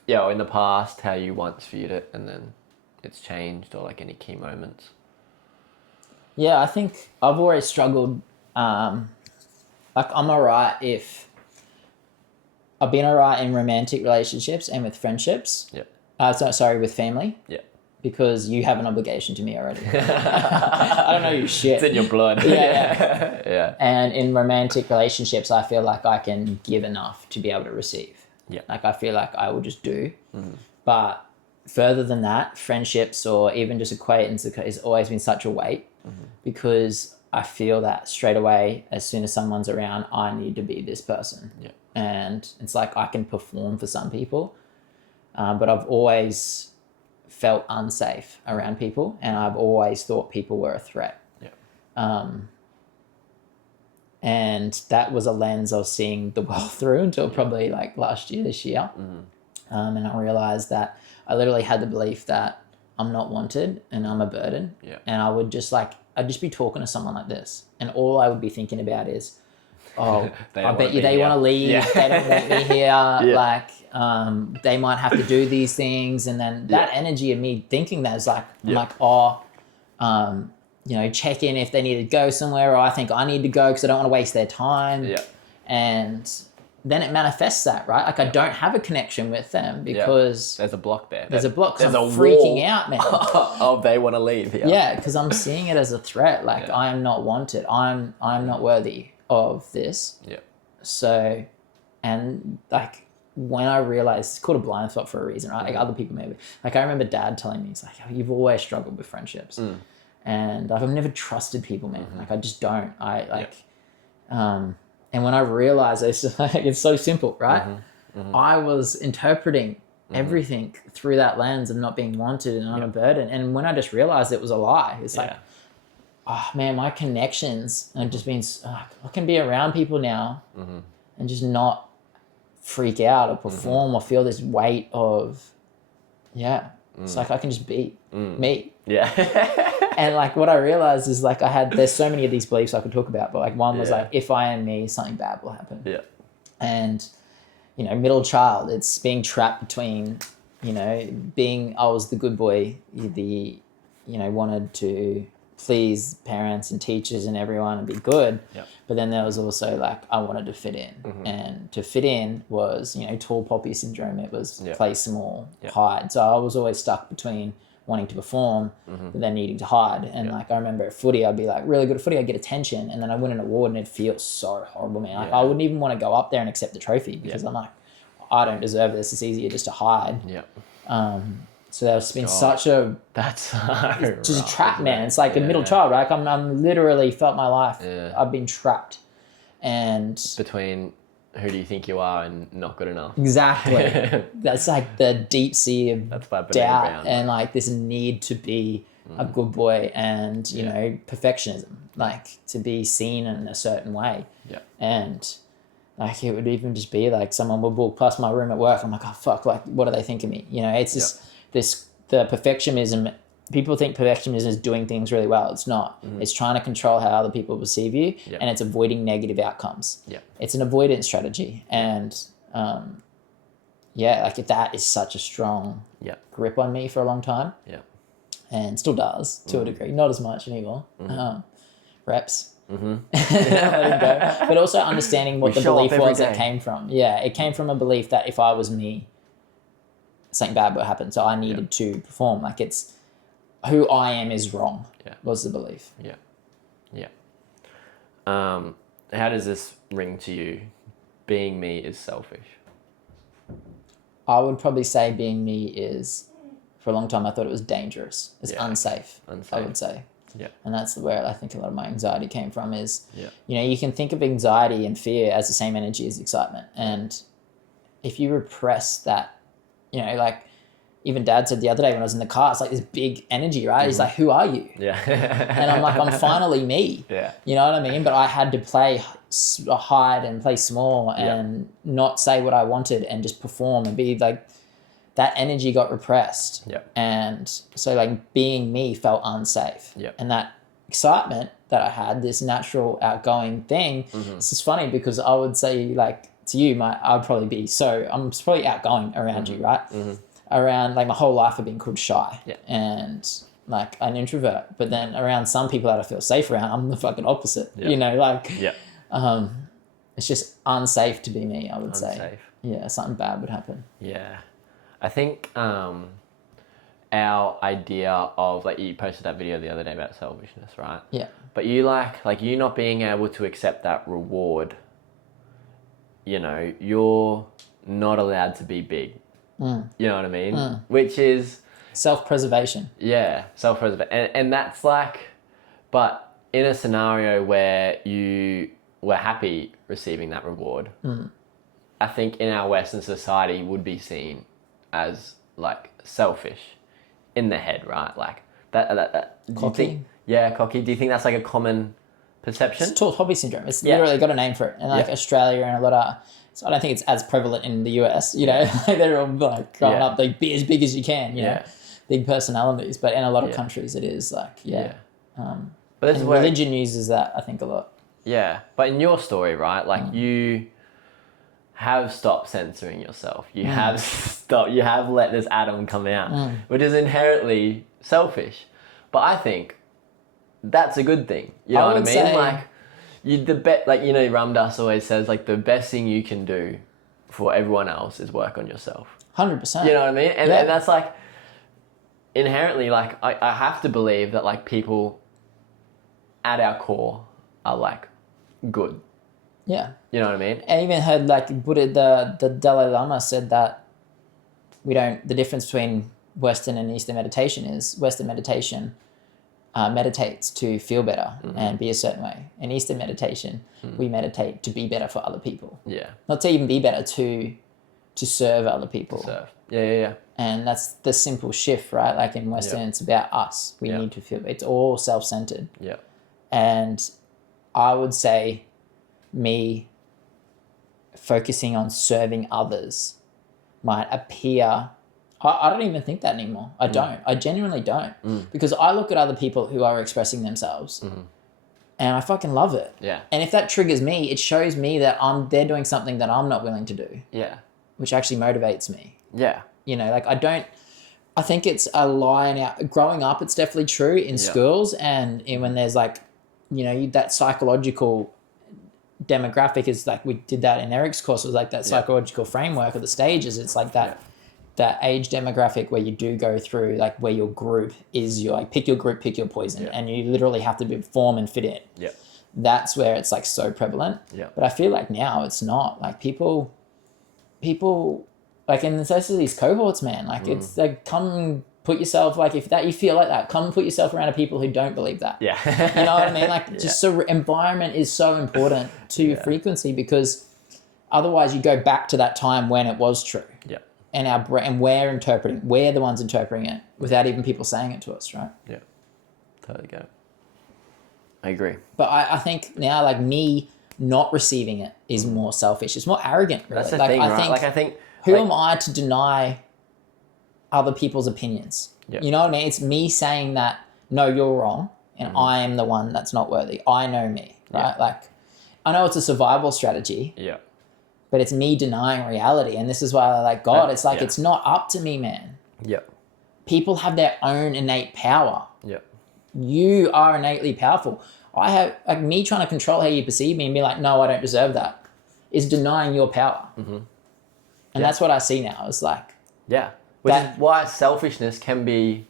Yeah, or in the past, how you once viewed it and then it's changed, or like any key moments? yeah, I think I've always struggled. Like, I'm alright if I've been alright in romantic relationships and with friendships. Yeah. Sorry, with family, Yeah. because you have an obligation to me already. I don't know you shit. It's in your blood. Yeah. Yeah. And in romantic relationships, I feel like I can give enough to be able to receive. Yeah. Like, I feel like I will just do. But further than that, friendships or even just acquaintance has always been such a weight, because I feel that straight away, as soon as someone's around, I need to be this person. Yeah. And it's like I can perform for some people, but I've always felt unsafe around people, and I've always thought people were a threat. Yeah. And that was a lens I was seeing the world through until probably like last year, this year. And I realized that I literally had the belief that I'm not wanted and I'm a burden. Yeah. And I'd just be talking to someone like this, and all I would be thinking about is, oh, They I don't bet wanna you be they want to here. leave. Yeah. They don't want me here. Like, they might have to do these things. And then that energy of me thinking that is like, I'm like, oh, you know, check in if they need to go somewhere, or I think I need to go because I don't want to waste their time. Yeah. And then it manifests that, right? Like I don't have a connection with them because There's a block there. there's a block. 'Cause There's I'm a freaking wall. out, man. Oh, they want to leave. Yeah. Yeah, because I'm seeing it as a threat. Like I am not wanted. I'm not worthy of this. Yeah. So, and like when I realized it's called a blind spot for a reason, right? Like other people maybe. Like I remember Dad telling me, he's like, oh, you've always struggled with friendships, and like I've never trusted people, man. Like I just don't. I like, and when I realized it's like it's so simple, right? I was interpreting everything through that lens of not being wanted and unburdened, and when I just realized it was a lie, it's like, oh man, my connections have just been. I can be around people now and just not freak out or perform or feel this weight of, it's like I can just be me. Yeah. And like what I realized is like there's so many of these beliefs I could talk about, but like one was like, if I am me, something bad will happen. Yeah. And, you know, middle child, it's being trapped between, you know, I was the good boy, wanted to please parents and teachers and everyone and be good. Yep. But then there was also like, I wanted to fit in. And to fit in was, you know, tall poppy syndrome. It was play small, hide. So I was always stuck between wanting to perform, but then needing to hide. And like, I remember at footy, I'd be like really good at footy. I'd get attention and then I win an award and it'd feel so horrible, man. Like I wouldn't even want to go up there and accept the trophy because I'm like, I don't deserve this. It's easier just to hide. So there's been such a... That's so just a trap, man. It's like a middle child, right? I'm literally felt my life. I've been trapped. And... between who do you think you are and not good enough. Exactly. That's like the deep sea of doubt and like this need to be a good boy and, you know, perfectionism. Like to be seen in a certain way. Yeah. And... like it would even just be like someone would walk past my room at work. I'm like, oh fuck, like what do they think of me? You know, it's just the perfectionism. People think perfectionism is doing things really well. It's not. It's trying to control how other people perceive you, and it's avoiding negative outcomes. Yeah, it's an avoidance strategy, and like that is such a strong grip on me for a long time. Yeah, and still does to a degree, not as much anymore. Reps. Letting go. But also understanding what the belief was it came from. Yeah, it came from a belief that if I was me, something bad would happen. So I needed to perform. Like it's who I am is wrong. Was the belief. How does this ring to you? Being me is selfish. I would probably say being me is, for a long time I thought it was dangerous. It's unsafe. I would say. Yeah. And that's where I think a lot of my anxiety came from is, you know, you can think of anxiety and fear as the same energy as excitement. And if you repress that, you know, like even Dad said the other day when I was in the car, it's like this big energy, right? He's like, who are you? Yeah. And I'm like, I'm finally me. Yeah. You know what I mean? But I had to hide and play small and not say what I wanted and just perform and be like, that energy got repressed. Yep. And so like being me felt unsafe. Yep. And that excitement that I had, this natural outgoing thing, it's just funny because I would say like to you, I'm probably outgoing around you, right? Around like my whole life I've been called shy and like an introvert. But then around some people that I feel safe around, I'm the fucking opposite. You know, like it's just unsafe to be me, I would say. Yeah, something bad would happen. Yeah. I think our idea of, like, you posted that video the other day about selfishness, right? Yeah. But you like you not being able to accept that reward, you know, you're not allowed to be big. You know what I mean? Which is... self-preservation. Yeah, self-preservation. And that's like... but in a scenario where you were happy receiving that reward, I think in our Western society would be seen as like selfish in the head, right? Like that cocky. Cocky. Do you think that's like a common perception? It's tall poppy syndrome. It's literally got a name for it. And like Australia and a lot of, so I don't think it's as prevalent in the US, you know, like they're all like growing up, like be as big as you can, you know, big personalities. But in a lot of countries it is like, but religion uses that, I think, a lot. Yeah. But in your story, right, like you have stopped censoring yourself. You have stopped, you have let this atom come out, which is inherently selfish. But I think that's a good thing. You know what I mean? say- Like, Ram Dass always says, like, the best thing you can do for everyone else is work on yourself. 100%. You know what I mean? And, Yeah. and that's like, inherently, like, I have to believe that, like, people at our core are, like, good. Yeah. You know what I mean? I even heard like the Dalai Lama said that the difference between Western and Eastern meditation is Western meditation meditates to feel better and be a certain way. In Eastern meditation, we meditate to be better for other people. Yeah. Not to even be better, to serve other people. So, yeah. And that's the simple shift, right? Like in Western, it's about us. We need to feel, it's all self-centered. Yeah. And I would say me focusing on serving others might appear, I don't even think that anymore. I don't. I genuinely don't. Because I look at other people who are expressing themselves and I fucking love it. Yeah. And if that triggers me, it shows me that they're doing something that I'm not willing to do. Yeah. Which actually motivates me. Yeah. You know, like I think it's a lie now. Growing up, it's definitely true in schools and when there's like, you know, that psychological demographic is like, we did that in Eric's course, it was like that psychological framework of the stages. It's like that age demographic where you do go through like where your group is, your like pick your group, pick your poison, and you literally have to form and fit in. Yeah. That's where it's like so prevalent. Yeah. But I feel like now it's not. Like people like in especially these cohorts, man, like it's like, come put yourself, like if that you feel like that, come put yourself around people who don't believe that. Yeah. You know what I mean? Like just so environment is so important to frequency, because otherwise you go back to that time when it was true. Yeah. And we're the ones interpreting it without even people saying it to us, right? Yeah. Totally get it. I agree. But I think now, like, me not receiving it is more selfish. It's more arrogant, really. That's the like, thing, I right? think, Like, I think... who am I to deny other people's opinions? Yeah. You know what I mean? It's me saying that, no, you're wrong, and I am the one that's not worthy. I know me, right? Yeah. Like, I know it's a survival strategy, Yeah. but it's me denying reality. And this is why I like God. It's like, yeah. it's not up to me, man. Yeah. People have their own innate power. Yeah. You are innately powerful. I have, like, me trying to control how you perceive me and be like, no, I don't deserve that, is denying your power. And that's what I see now. It's like, Yeah. Which is why selfishness can be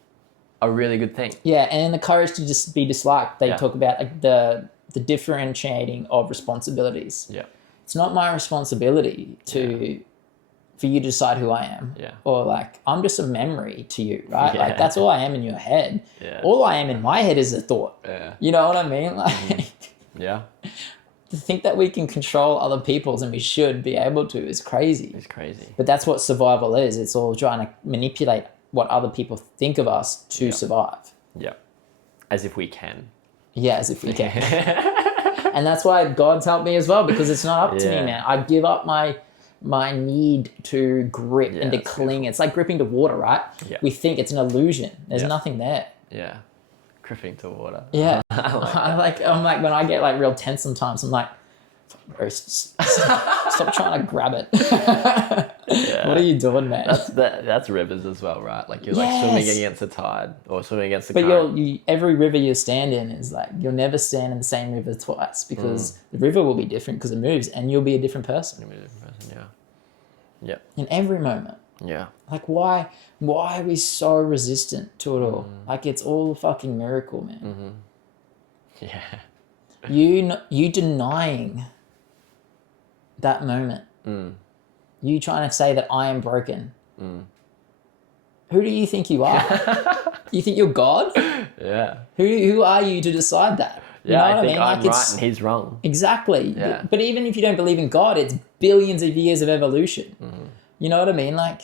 a really good thing. yeah, and in the courage to just be disliked, they talk about like the differentiating of responsibilities. Yeah. It's not my responsibility for you to decide who I am. Yeah. Or like, I'm just a memory to you, right? Yeah. Like, that's all I am in your head. Yeah. All I am in my head is a thought. Yeah. You know what I mean? Like, Yeah. to think that we can control other people's, and we should be able to, is crazy. It's crazy. But that's what survival is. It's all trying to manipulate what other people think of us to survive. Yeah. As if we can. Yeah, as if we can. And that's why God's helped me as well, because it's not up to me, man. I give up my need to grip and to cling. It's like gripping to water, right? Yeah. We think it's an illusion. There's nothing there. Yeah. Gripping to water. Yeah. I'm like, when I get like real tense sometimes, I'm like, bro, stop trying to grab it. What are you doing, man? That's rivers as well, right? Like you're like swimming against the tide or swimming against the But current. every river you stand in is like, you'll never stand in the same river twice, because the river will be different because it moves, and you'll be a different person. You'll be a different person, yeah. In every moment. Yeah. Like, why are we so resistant to it all? Like, it's all a fucking miracle, man. Yeah. You denying that moment. You trying to say that I am broken. Who do you think you are? You think you're God? Yeah. Who are you to decide that? You Yeah, know I what think mean? I'm Like, right and he's wrong. Exactly. Yeah. But even if you don't believe in God, it's billions of years of evolution. You know what I mean? Like,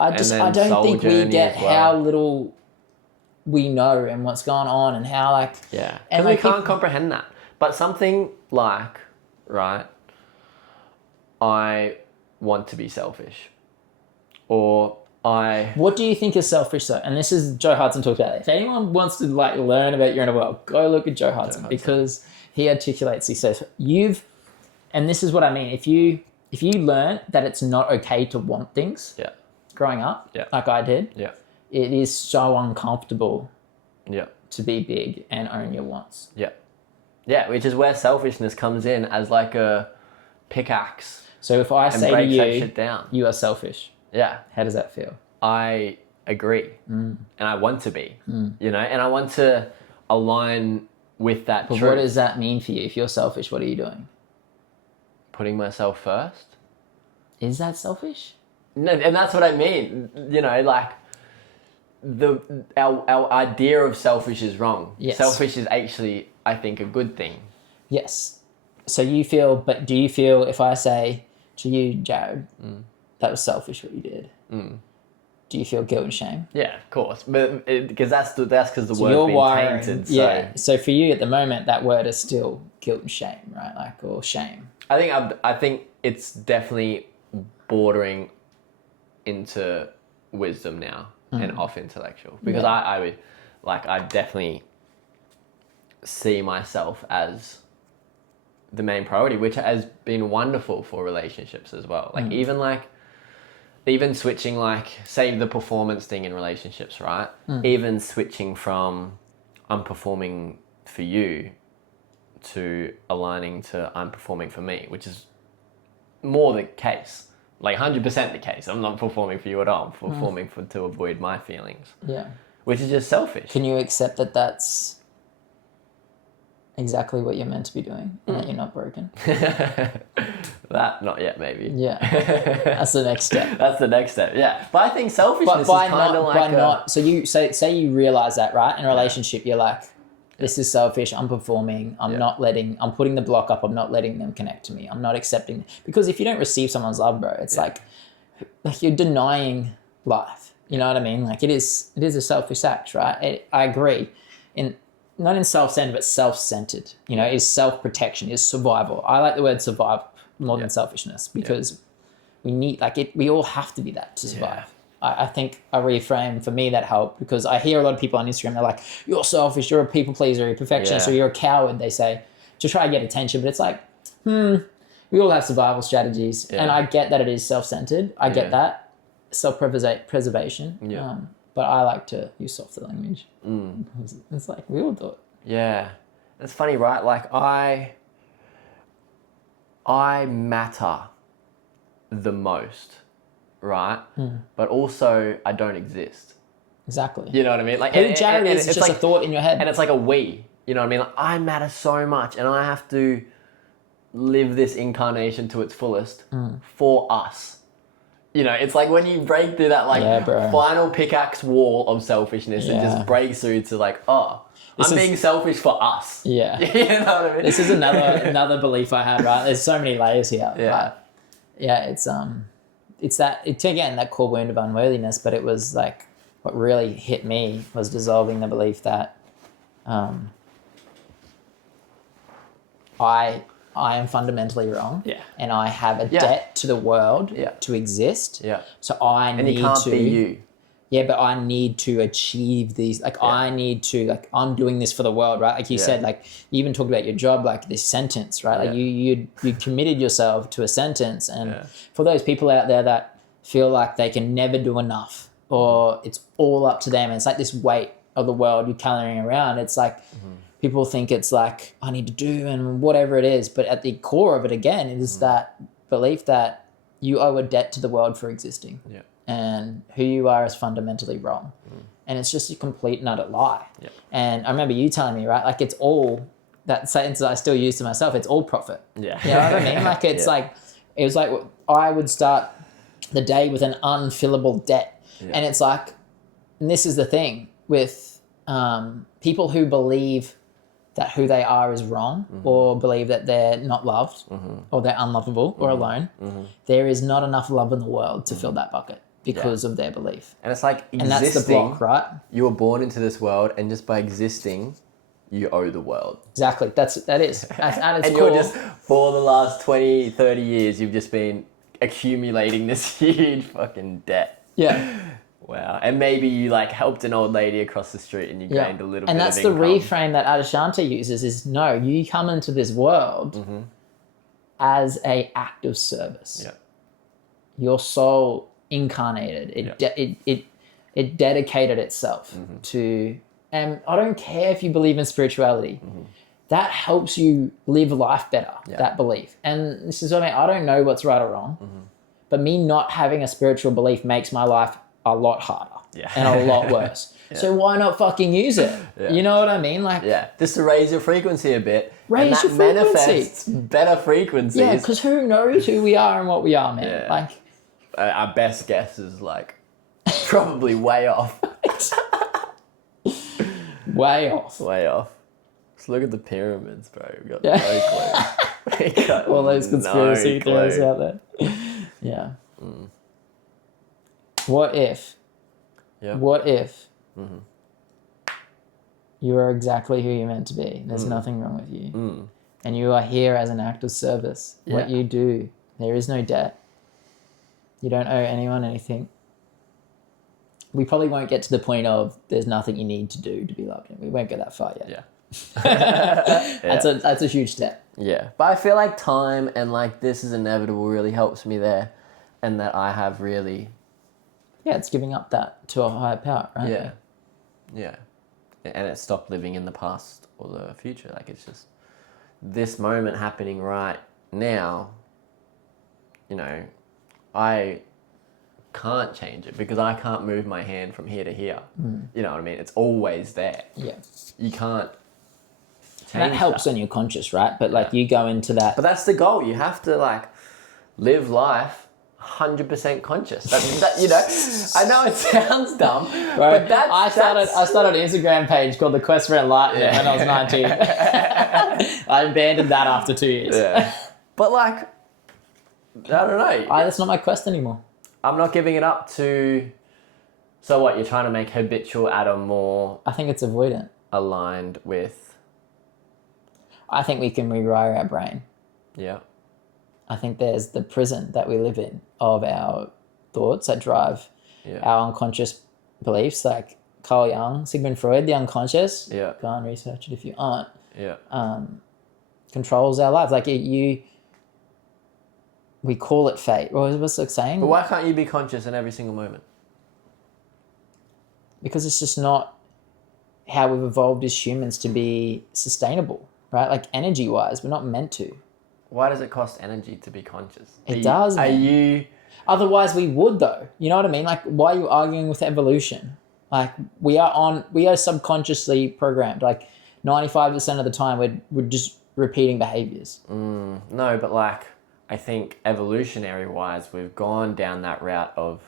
I then don't soul think we journey get as well. how little we know and what's going on, and how, like... Yeah. And And we like can't comprehend that. But something like, right, I want to be selfish. Or I... What do you think is selfish, though? And this is Joe Hudson talked about it. If anyone wants to like learn about your inner world, go look at Joe Hudson, because he articulates, he says, and this is what I mean, if you learn that it's not okay to want things Yeah. growing up, Yeah. like I did, Yeah. it is so uncomfortable Yeah. to be big and own your wants. Yeah. Yeah, which is where selfishness comes in as like a pickaxe So if I and say to breaks that you, shit down. you are selfish, Yeah. how does that feel? I agree. And I want to be, you know, and I want to align with that But truth. what does that mean for you? If you're selfish, what are you doing? Putting myself first. Is that selfish? No, and that's what I mean. You know, like our idea of selfish is wrong. Yes. Selfish is actually, I think, a good thing. Yes. So do you feel if I say to you, Jared, that was selfish what you did? Do you feel guilt and shame? Yeah, of course, but because that's because the So word's you're been wiring, tainted. So yeah. So for you at the moment, that word is still guilt and shame, right? Like, or shame. I think it's definitely bordering into wisdom now and off intellectual because I would like I definitely see myself as the main priority, which has been wonderful for relationships as well. Like even switching, like say the performance thing in relationships, right? Even switching from I'm performing for you to aligning to I'm performing for me, which is more the case, like 100% the case. I'm not performing for you at all. I'm performing to avoid my feelings, Yeah. which is just selfish. Can you accept that that's exactly what you're meant to be doing and that you're not broken? That, not yet, maybe. Yeah. That's the next step. That's the next step, yeah. But I think selfishness But is kind of like by not, so you say you realize that, right? In a relationship, you're like, this is selfish. I'm performing. I'm putting the block up. I'm not letting them connect to me. I'm not accepting. Because if you don't receive someone's love, bro, it's like you're denying life. You know what I mean? Like it is a selfish act, right? I agree. Not in self-centered, but self-centered. You know, is self-protection, is survival. I like the word survival more than selfishness because we need, like it, we all have to be that to survive. I think a reframe for me that helped because I hear a lot of people on Instagram, they're like, you're selfish, you're a people pleaser, you're a perfectionist, or you're a coward, they say, to try and get attention. But it's like, we all have survival strategies. Yeah. And I get that it is self-centered. I get that. Self-preservation. Yeah. But I like to use softer language. It's like, we all do it. Yeah. It's funny, right? Like I matter the most, right? But also I don't exist. Exactly. You know what I mean? Like who Jared is it's just like a thought in your head. And it's like a we. You know what I mean? Like I matter so much and I have to live this incarnation to its fullest for us. You know, it's like when you break through that final pickaxe wall of selfishness, it just breaks through to like, being selfish for us. Yeah. You know what I mean? This is another belief I had, right? There's so many layers here. Yeah. But it's again that core wound of unworthiness, but it was like what really hit me was dissolving the belief that I am fundamentally wrong. Yeah. And I have a debt to the world to exist. Yeah. So I need to... And you can't be you. Yeah, but I need to achieve these. Like, I need to... Like, I'm doing this for the world, right? Like you said, like, you even talked about your job, like this sentence, right? Like, you committed yourself to a sentence. And for those people out there that feel like they can never do enough or it's all up to them, and it's like this weight of the world you're carrying around. It's like... People think it's like, I need to do and whatever it is. But at the core of it, again, it is that belief that you owe a debt to the world for existing. Yeah. And who you are is fundamentally wrong. And it's just a complete and utter lie. Yeah. And I remember you telling me, right, like it's all, that sentence I still use to myself, it's all profit. Yeah. You know what I mean? Like it's like, it was like I would start the day with an unfillable debt. Yeah. And it's like, and this is the thing with people who believe that who they are is wrong or believe that they're not loved or they're unlovable or alone, there is not enough love in the world to fill that bucket because of their belief. And it's like existing. And that's the block, right? You were born into this world and just by existing, you owe the world. Exactly. That is. At its and core. You're just, for the last 20, 30 years, you've just been accumulating this huge fucking debt. Yeah. Wow. And maybe you like helped an old lady across the street and you gained a little and bit that's of the income. reframe that Adishanta uses is no, you come into this world as a act of service. Yeah. Your soul incarnated. It dedicated itself to, and I don't care if you believe in spirituality. That helps you live life better, that belief. And this is what I mean. I don't know what's right or wrong, but me not having a spiritual belief makes my life a lot harder and a lot worse. So why not fucking use it? You know what I mean? Like, just to raise your frequency a bit. Raise and that your frequency. manifests better frequencies. Yeah, because who knows who we are and what we are, man. Yeah. Like, our best guess is like probably way off. way off. Way off. Just look at the pyramids, bro. We've got no clue. We got All those conspiracy no theories clue. out there. Yeah. What if? Yeah. What if you are exactly who you're meant to be? There's nothing wrong with you. And you are here as an act of service. What you do, there is no debt. You don't owe anyone anything. We probably won't get to the point of there's nothing you need to do to be loved. We won't go that far yet. Yeah. That's a huge step. Yeah. But I feel like time and like this is inevitable really helps me there. And that I have really... Yeah, it's giving up that to a higher power, right? Yeah. Yeah. And it's stopped living in the past or the future. Like it's just this moment happening right now, you know, I can't change it because I can't move my hand from here to here. You know what I mean? It's always there. Yeah. You can't change And that helps when you're conscious, right? But like you go into that. But that's the goal. You have to like live life 100% conscious. That, you know, I know it sounds dumb, but that's... I started an Instagram page called The Quest for Enlightenment when I was 19. I abandoned that after 2 years. Yeah. But like, I don't know. That's not my quest anymore. I'm not giving it up to... So what, you're trying to make habitual Adam more... I think it's avoidant. Aligned with... I think we can rewire our brain. Yeah. I think there's the prison that we live in of our thoughts that drive our unconscious beliefs, like Carl Jung, Sigmund Freud, the unconscious. Yeah. Go and research it if you aren't. Yeah. Controls our lives. Like we call it fate. What's it saying? But why can't you be conscious in every single moment? Because it's just not how we've evolved as humans to be sustainable, right? Like energy-wise, we're not meant to. Why does it cost energy to be conscious? It does, man. Are you... Otherwise we would though. You know what I mean? Like why are you arguing with evolution? Like we are subconsciously programmed. Like 95% of the time we're just repeating behaviors. No, but like I think evolutionary wise we've gone down that route of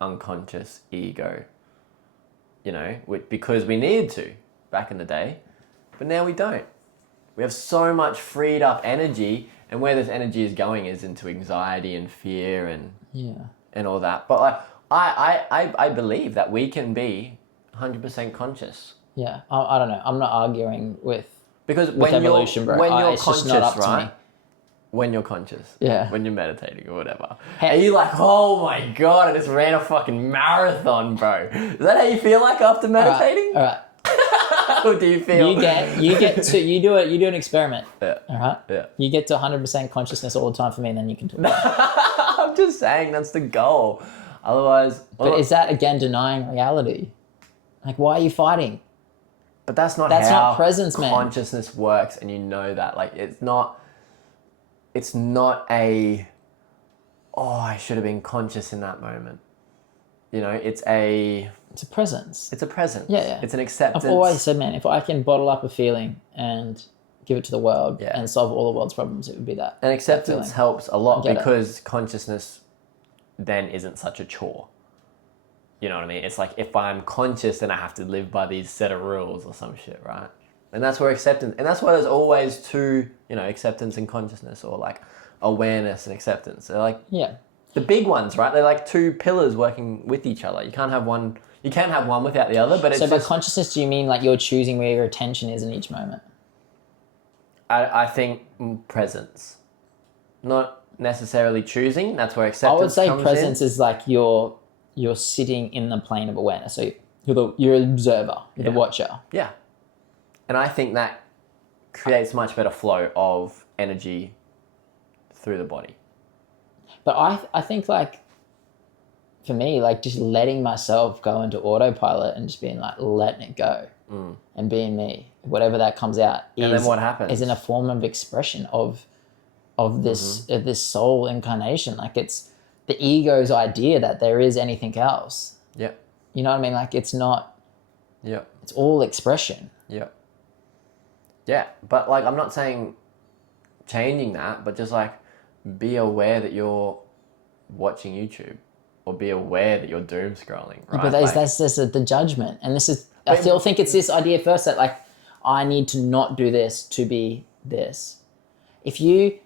unconscious ego. You know, because we needed to back in the day, but now we don't. We have so much freed up energy, and where this energy is going is into anxiety and fear and all that. But like, I believe that we can be 100% conscious. Yeah, I don't know. I'm not arguing with when evolution, you're, bro. when you're It's just conscious, not up to right? me. When you're conscious, when you're meditating or whatever, are you like, oh my god, I just ran a fucking marathon, bro? Is that how you feel like after meditating? All right. Or do you feel you do an experiment. Yeah. All right. Yeah. You get to 100% consciousness all the time for me, and then you can do it. I'm just saying that's the goal. Otherwise, but is that again denying reality? Like, why are you fighting? But that's not That's how not presence, man. Consciousness works, and you know that. Like, it's not a, oh, I should have been conscious in that moment. You know, it's a presence. It's a presence. Yeah. It's an acceptance. I've always said, man, if I can bottle up a feeling and give it to the world and solve all the world's problems, it would be that. And acceptance helps a lot because consciousness then isn't such a chore. You know what I mean? It's like if I'm conscious, then I have to live by these set of rules or some shit, right? And that's where acceptance, and that's why there's always two, you know, acceptance and consciousness, or like awareness and acceptance. They're like the big ones, right? They're like two pillars working with each other. You can't have one without the other. But it's by consciousness, do you mean like you're choosing where your attention is in each moment? I think presence, not necessarily choosing. That's where acceptance. I would say presence is like your you're sitting in the plane of awareness. So you're an observer, you're the watcher. Yeah. And I think that creates much better flow of energy through the body. But I think like, for me, like just letting myself go into autopilot and just being like, letting it go and being me, whatever that comes out And then what happens? Is in a form of expression of this, of this soul incarnation. Like it's the ego's idea that there is anything else. Yep. You know what I mean? Like it's not, Yep. it's all expression. Yep. Yeah. But like, I'm not saying changing that, but just like be aware that you're watching YouTube or be aware that you're doom scrolling, right? But that's just the judgment. And this is, I still think it's this idea first that like, I need to not do this to be this. If you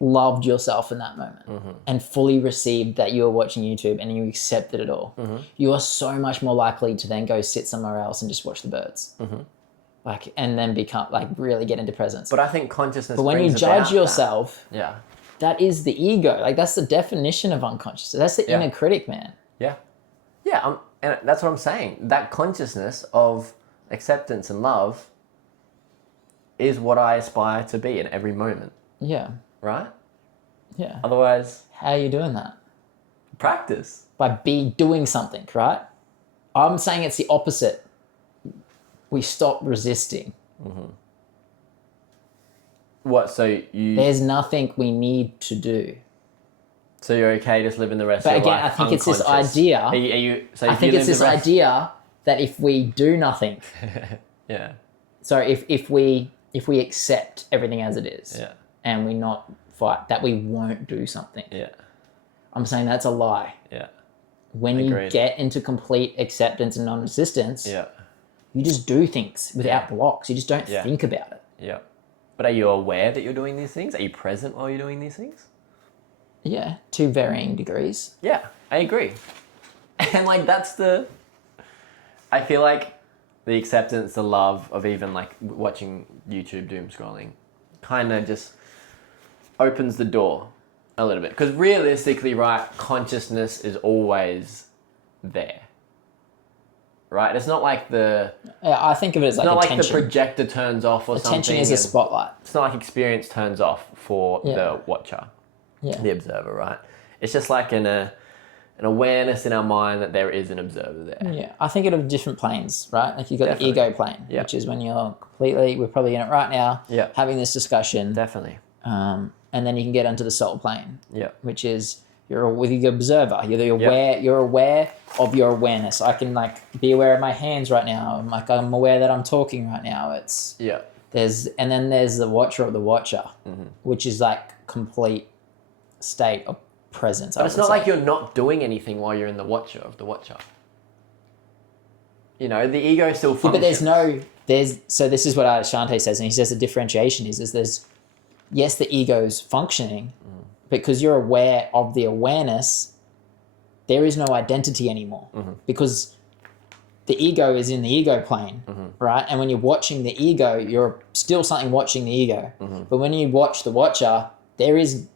loved yourself in that moment and fully received that you were watching YouTube and you accepted it all, you are so much more likely to then go sit somewhere else and just watch the birds. Like, and then become like really get into presence. But I think consciousness. But when you judge yourself, yeah, that is the ego. Like that's the definition of unconscious. That's the inner critic, man. Yeah, yeah. And that's what I'm saying. That consciousness of acceptance and love is what I aspire to be in every moment. Yeah. Right? Yeah. Otherwise, how are you doing that? Practice. By doing something, right? I'm saying it's the opposite. We stop resisting. What? So you? There's nothing we need to do. So you're okay just living the rest but of your again, life I think it's this idea. Are you, so I think it's this idea that if we do nothing, yeah. So if we accept everything as it is, yeah, and we not fight, that we won't do something. Yeah. I'm saying that's a lie. Yeah. When Agreed. you get into complete acceptance and non-resistance, yeah, you just do things without blocks. You just don't think about it. Yeah. But are you aware that you're doing these things? Are you present while you're doing these things? Yeah, to varying degrees. Yeah, I agree. And like I feel like the acceptance, the love of even like watching YouTube doom scrolling kind of just opens the door a little bit. Because realistically, right, consciousness is always there. Right? It's not like I think of it as like not attention. like the projector turns off or something. Attention is a spotlight. It's not like experience turns off for the watcher, the observer, right? It's just like an awareness in our mind that there is an observer there. Yeah, I think of different planes, right? Like you've got the ego plane, which is when you're we're probably in it right now, having this discussion. Definitely. And then you can get onto the soul plane, which is you're with the observer. You're aware of your awareness. I can like be aware of my hands right now. I'm aware that I'm talking right now. And then there's the watcher of the watcher, which is like complete state of presence. But it's not like you're not doing anything while you're in the watcher of the watcher. You know, the ego still functions. But so this is what Shante says, and he says the differentiation is there's, yes, the ego's functioning, because you're aware of the awareness, there is no identity anymore, because the ego is in the ego plane, right? And when you're watching the ego, you're still something watching the ego. But when you watch the watcher, there is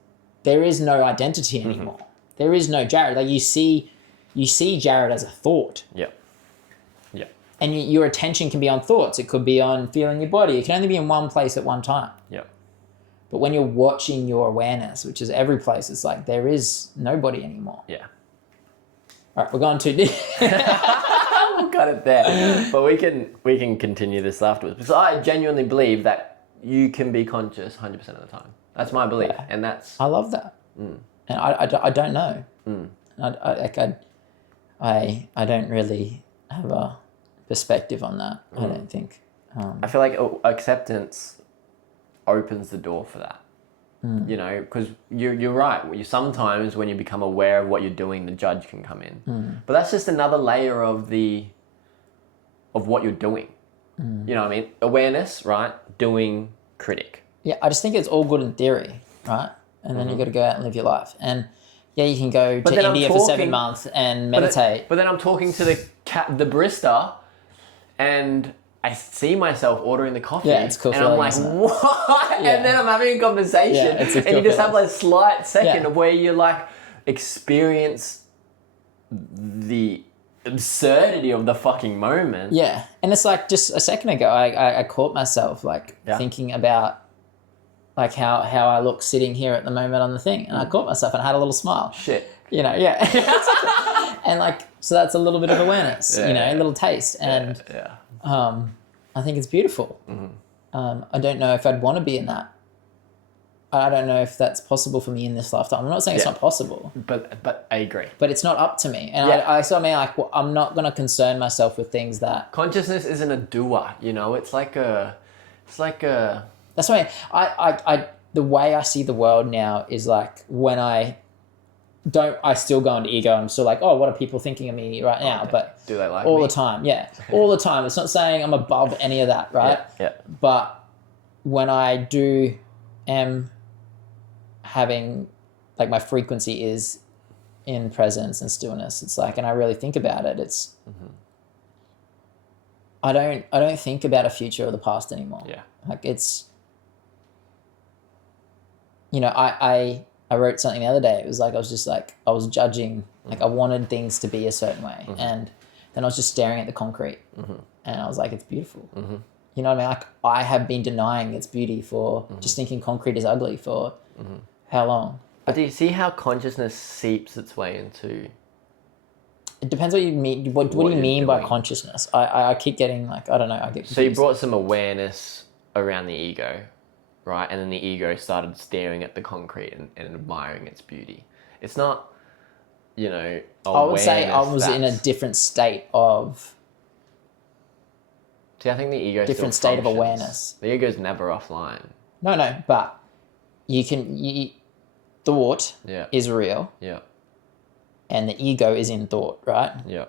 no identity anymore. There is no Jared. Like you see Jared as a thought. Yeah. Yeah. And your attention can be on thoughts. It could be on feeling your body. It can only be in one place at one time. Yeah. But when you're watching your awareness, which is every place, it's like there is nobody anymore. Yeah. All right, we're going too deep. We'll cut it there. But we can continue this afterwards. Because I genuinely believe that you can be conscious 100% of the time. That's my belief, and that's. I love that, and I don't know. I don't really have a perspective on that. I don't think. I feel like acceptance opens the door for that. You know, because you're right. Sometimes when you become aware of what you're doing, the judge can come in. But that's just another layer of what you're doing. You know what I mean? Awareness, right? Doing, critic. Yeah, I just think it's all good in theory, right? And then you got to go out and live your life. And yeah, you can go to India for 7 months and meditate. But then I'm talking to the barista, and I see myself ordering the coffee. Yeah, it's cool. And I'm like, what? Yeah. And then I'm having a conversation, and you just have like a slight second of where you're like, experience the absurdity of the fucking moment. Yeah. And it's like just a second ago, I caught myself like thinking about like how I look sitting here at the moment on the thing. And I caught myself and I had a little smile. Shit. You know, yeah. And like, so that's a little bit of awareness, you know, a little taste. And I think it's beautiful. I don't know if I'd want to be in that. I don't know if that's possible for me in this lifetime. I'm not saying it's not possible. But I agree. But it's not up to me. And I mean, like, well, I'm not going to concern myself with things that... Consciousness isn't a doer, you know? It's like a... That's why the way I see the world now is like when I still go into ego. I'm still like, oh, what are people thinking of me right now? Okay. But do they like all me? the time? Yeah, all the time. It's not saying I'm above any of that, right? Yeah. But when I am having, like, my frequency is in presence and stillness. It's like, and I really think about it. It's I don't think about a future or the past anymore. Yeah, like it's. You know, I wrote something the other day. It was like, I was just like, I was judging, like I wanted things to be a certain way. And then I was just staring at the concrete and I was like, it's beautiful. You know what I mean? Like I have been denying its beauty for just thinking concrete is ugly for how long? But do you see how consciousness seeps its way into... It depends what you mean. What do you mean by consciousness? I keep getting like, I don't know. I get confused. So you brought some awareness around the ego. Right, and then the ego started staring at the concrete and admiring its beauty. It's not, you know, I would say I was in a different state of... See, I think the ego different still state of awareness. The ego's never offline. No, but thought is real. Yeah. And the ego is in thought, right? Yeah.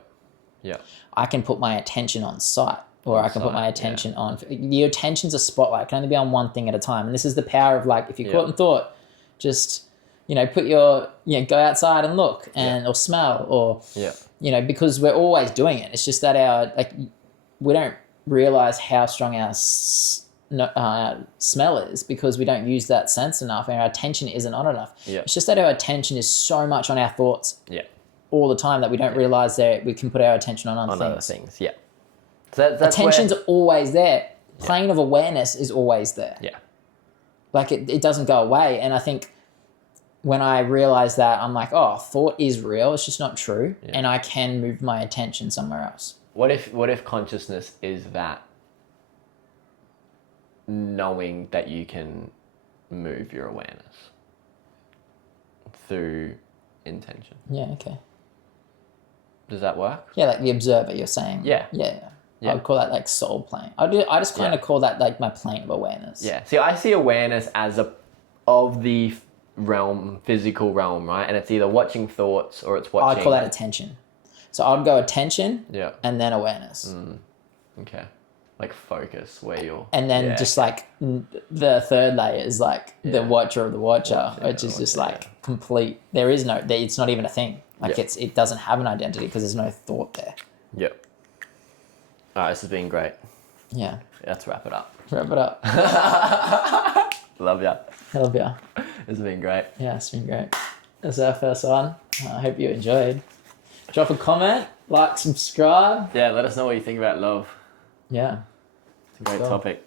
I can put my attention on sight. Or I can put my attention on... Your attention's a spotlight. It can only be on one thing at a time. And this is the power of, like, if you're caught in thought, just, you know, go outside and look or smell or... You know, because we're always doing it. It's just that we don't realize how strong our smell is because we don't use that sense enough and our attention isn't on enough. Yeah. It's just that our attention is so much on our thoughts all the time that we don't realize that we can put our attention on other things. Yeah. So that's attention's always there. Plane of awareness is always there. Yeah. Like it doesn't go away. And I think when I realize that, I'm like, oh, thought is real. It's just not true. Yeah. And I can move my attention somewhere else. What if consciousness is that knowing that you can move your awareness through intention? Yeah, okay. Does that work? Yeah, like the observer, you're saying. Yeah. I would call that like soul plane. I just kind of call that like my plane of awareness. Yeah. See, I see awareness as of the realm, physical realm, right? And it's either watching thoughts or it's watching... I'd call that attention. So I'd go attention and then awareness. Okay. Like focus where you're... And then just like the third layer is like the watcher of the watcher, which is just like complete... There is no... It's not even a thing. Like it doesn't have an identity because there's no thought there. Yep. All right, this has been great. Yeah. Let's wrap it up. Wrap it up. Love ya. Love ya. This has been great. Yeah, it's been great. This is our first one. I hope you enjoyed. Drop a comment, like, subscribe. Yeah, let us know what you think about love. Yeah. It's a great topic.